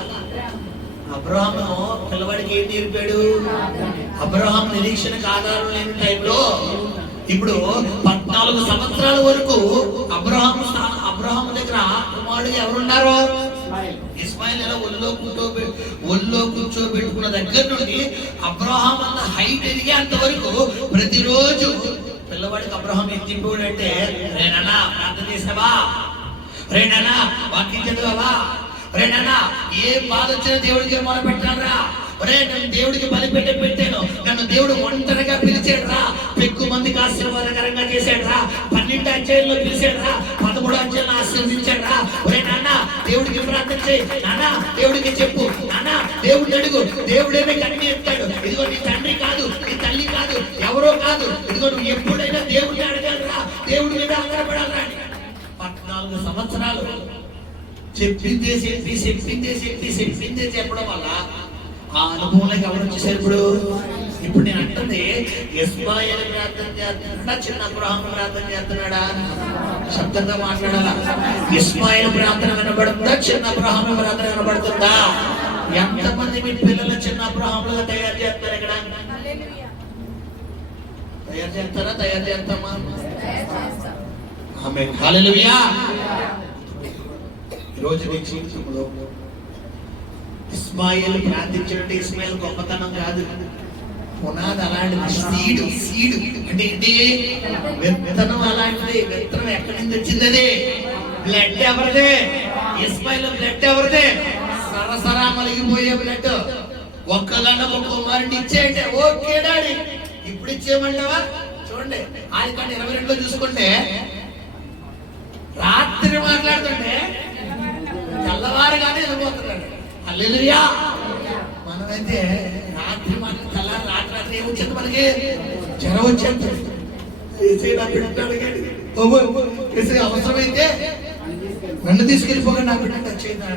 అబ్రహాము పిల్లవాడికి ఏం నేర్పాడు? అబ్రహాం నిరీక్షణకు ఆధారం లేని టైంలో ఇప్పుడు 14 సంవత్సరాల వరకు అబ్రహాం దగ్గర కుమారుడు ఎవరున్నారు? ఇస్మాయిల్. ఎలా ఒళ్ళో కూర్చోబెట్టుకున్న దగ్గర నుండి అబ్రహాం అన్న హైట్ ఎదిగేంత వరకు ప్రతిరోజు పిల్లవాడికి అబ్రహాం ఏం చెప్పాడంటే, రేనన్నా ప్రార్థన చేసావా? రేనన్నా వాక్యం చదివావా? రేనన్నా ఏ బాధ వచ్చినా దేవుడికి మొదలు పెట్టారా? ఒరే, నన్ను దేవుడికి బలి పెట్టాను, నన్ను దేవుడు ఒంటరిగా పిలిచాడు రా, ఎక్కువ మందికి ఆశీర్వాదకరంగా చేశాడు రా, 12 అధ్యాయంలో పిలిచాడు రా, 13 అధ్యాయంలో ఆశీర్వదించాడు రా. ఒరే నాన్న, దేవుడికి ప్రార్థన చేయి నాన్న, దేవుడికి చెప్పు నాన్న, దేవుడిని అడుగు, దేవుడేమే కన్నీ చెప్తాడు. ఇదిగో నీ తండ్రి కాదు, నీ తల్లి కాదు, ఎవరో కాదు, ఇదిగో నువ్వు ఎప్పుడైనా దేవుడిని అడగాలి రా, దేవుడి మీద ఆధారపడాలి రా. 14 సంవత్సరాలు చెప్పిందే చెప్పడం వల్ల ఆ అనుభవంలోకి ఎవరు వచ్చేసారు? ఇప్పుడు నేను అంటుంది, ఇస్మాయిల్ ప్రార్థన చేస్తున్నాడా, చిన్న అబ్రహాం ప్రార్థన చేస్తున్నాడా? శబ్దంగా మాట్లాడాలా? ఇస్మాయిల్ ప్రార్థన వినబడుతుందా, చిన్న అబ్రహాం ప్రార్థన వినబడుతుందా? ఎంతమంది మీ పిల్లలు చిన్న అబ్రహాంలుగా తయారు చేస్తారు? ఇక్కడ తయారు చేస్తామా? ఆమేన్, హల్లెలూయా. ఈరోజు నీ జీవితంలో ఇస్మాయిల్ ప్రార్థించినట్టు ఇస్మాయిల్ గొప్పతనం కాదు, పునాది అలాంటిది. సీడు అంటే ఏంటి? విత్తనం అలాంటిది. విత్తనం ఎక్కడి నుంచి వచ్చింది? అది బ్లడ్ ఎవరిదే? ఇస్మాయిల్ బ్లడ్ ఎవరిదే? సరసరా మలిగిపోయే బ్లడ్. ఒక్కగంట ఒక కుమారుడిని ఇచ్చేయండి, ఓకే డాడీ ఇప్పుడు ఇచ్చేయమంటావా? చూడండి, ఆయన కంటే 22లో చూసుకుంటే రాత్రి మాట్లాడుతుంటే తెల్లవారుగానే వెళ్ళిపోతున్నాడు. హల్లెలూయా. మనమైతే రాత్రి మాట్లాడి తెల్లారి రాత్రి ఏమొచ్చింది? మనకి జ్వరం వచ్చేది. అవసరమైతే నన్ను తీసుకెళ్ళిపోగా నా బిడ్డ వచ్చేది.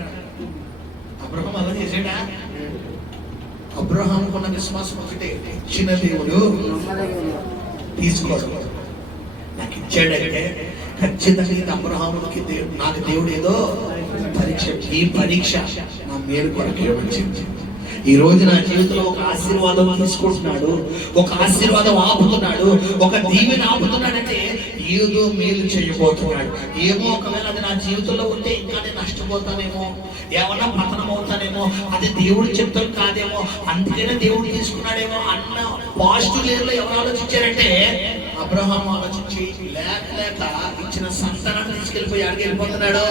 అబ్రహాం అలా చేసాడా? అబ్రహాం కొన్న విశ్వాసం ఒకటే, ఇచ్చిన దేవుడు తీసుకోవాలి. నాకు ఇచ్చాడంటే ఖచ్చితంగా ఇది అబ్రహాముకి నాకు దేవుడు ఏదో పరీక్ష. ఈ పరీక్ష నా మేలు కొరకే వచ్చింది. ఈ రోజు నా జీవితంలో ఒక ఆశీర్వాదం తీసుకుంటున్నాడు, ఒక ఆశీర్వాదం ఆపుతున్నాడు, ఒక దీవెన ఆపుతున్నాడంటే ఏదో మేలు చేయబోతున్నాడు. ఏమో ఒకవేళ అది నా జీవితంలో ఉంటే ఇంకా నేను నష్టపోతానేమో, ఏమన్నా పతనం అవుతానేమో, అది దేవుడి చిత్తం కాదేమో, అందుకనే దేవుడు తీసుకున్నాడేమో అన్న పాజిటివ్ లేయర్లో ఎవరు ఆలోచించారంటే అబ్రహాం ఆలోచించి లేక ఇచ్చిన సంతానాన్ని తీసుకెళ్ళిపోయి అడిగి వెళ్ళిపోతున్నాడు.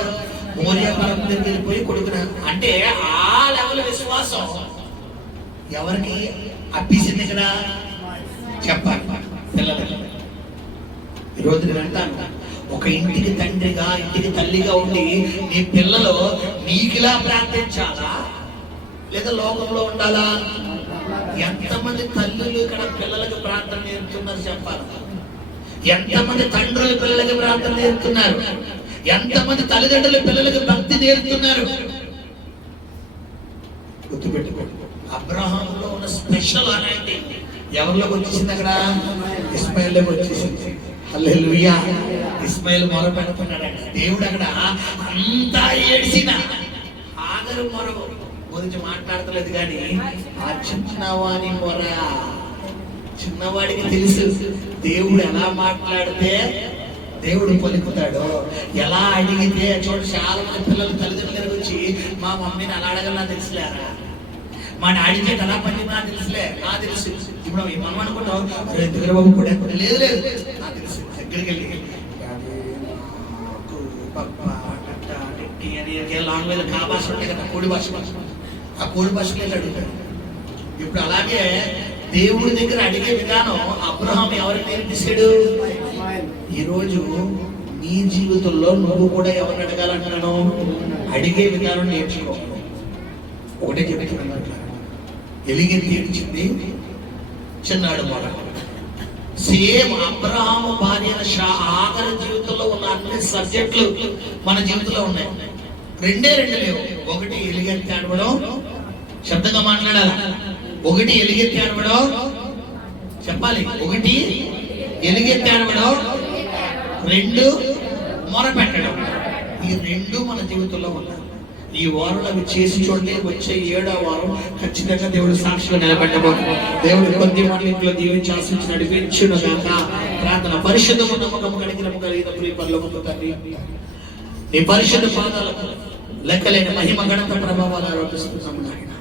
మోరియా పర్వతం దగ్గరికి వెళ్ళిపోయి కొడుకున అంటే ఆ లెవెల్ విశ్వాసం ఎవరికి అప్పించింది కదా చెప్పాలి పిల్లలు. ఈరోజు నేను అంటాను, ఒక ఇంటికి తండ్రిగా ఇంటికి తల్లిగా ఉండి నీ పిల్లలు నీకులా ప్రార్థించాలా లేదా లోకంలో ఉండాలా? ఎంతమంది తల్లులు ఇక్కడ పిల్లలకు ప్రార్థన నేర్పుతున్నారు చెప్పాలి? ఎంతమంది తండ్రులు పిల్లలకి ప్రార్థన నేర్పుతున్నారు? ఎంతమంది తల్లిదండ్రులు పిల్లలకు భక్తి నేర్పుతున్నారు? గుర్తుపెట్టుకోండి, అబ్రహాంలో ఉన్న స్పెషల్ అనేది ఎవరిలోకి వచ్చేసింది? అక్కడ ఇస్మాయిల్లోకి వచ్చేసింది. హల్లెలూయా. ఇస్మాయిల్ మొర పెడుతున్నాడు. దేవుడు అక్కడ అంతా ఏడ్చిన ఆగరు మొర గురించి మాట్లాడతలేదు, కానీ ఆ చిన్నవాని మొర చిన్నవాడికి తెలుసు దేవుడు ఎలా మాట్లాడితే దేవుడు పలుకుతాడు, ఎలా అడిగితే. చూడ చాలా మంది పిల్లలు తల్లిదండ్రుల వచ్చి మా మమ్మీని అలా అడగలా తెలుసులేరా, మా డాడీ చేత ఎలా పని నా తెలుసులే, నా తెలుసు. ఇప్పుడు మనం అనుకుంటాం దగ్గర బాబు కూడా లేదు లేదు నాకు తెలుసు. దగ్గరికి వెళ్ళి లాంగ్వేజ్ కా భాష ఉంటాయి కదా, కోడి భాష, ఆ కోడి భాషలో అడుగుతాడు. ఇప్పుడు అలాగే దేవుడి దగ్గర అడిగే విధానం అబ్రహాం ఎవరికి నేర్పిస్తాడు? ఈరోజు నీ జీవితంలో నువ్వు కూడా ఎవరిని అడగాలంటున్నాను? అడిగే విధానం నేర్చుకో. ఒకటే చెప్తున్నాను, ఎలిగెత్తి ఏడ్చింది చిన్నాడు మొర. సేమ్ అబ్రహాము భార్య ఆఖరి జీవితంలో ఉన్న అన్ని సబ్జెక్టులు మన జీవితంలో ఉన్నాయి. రెండే లేవు. ఒకటి ఎలిగెత్తి ఆడవడం, శబ్దంగా మాట్లాడాలి. ఒకటి ఎలిగెత్తి ఆడవడం చెప్పాలి. ఒకటి ఎలిగెత్తి ఆడవడం, రెండు మొర పెట్టడం. ఈ రెండు మన జీవితంలో ఉన్నాయి. ఈ వారంలో అవి చేసి చూడండి. వచ్చే 7వ వారం ఖచ్చితంగా దేవుడు సాక్షిగా నిలబెట్టబోతుంది. దేవుడు కొద్ది మాటలు ఇంట్లో దీవించి ఆశించి నడిపించును గాక. ప్రార్థన. పరిశుద్ధము నమ్మకము కలిగినము కలిగిన ప్రియ పరలోకపు తండ్రి, నీ పరిశుద్ధ పాదాలకు లెక్కలేని మహిమ ఘనత ప్రభావాలు ఆరోపిస్తున్నాము నాయన.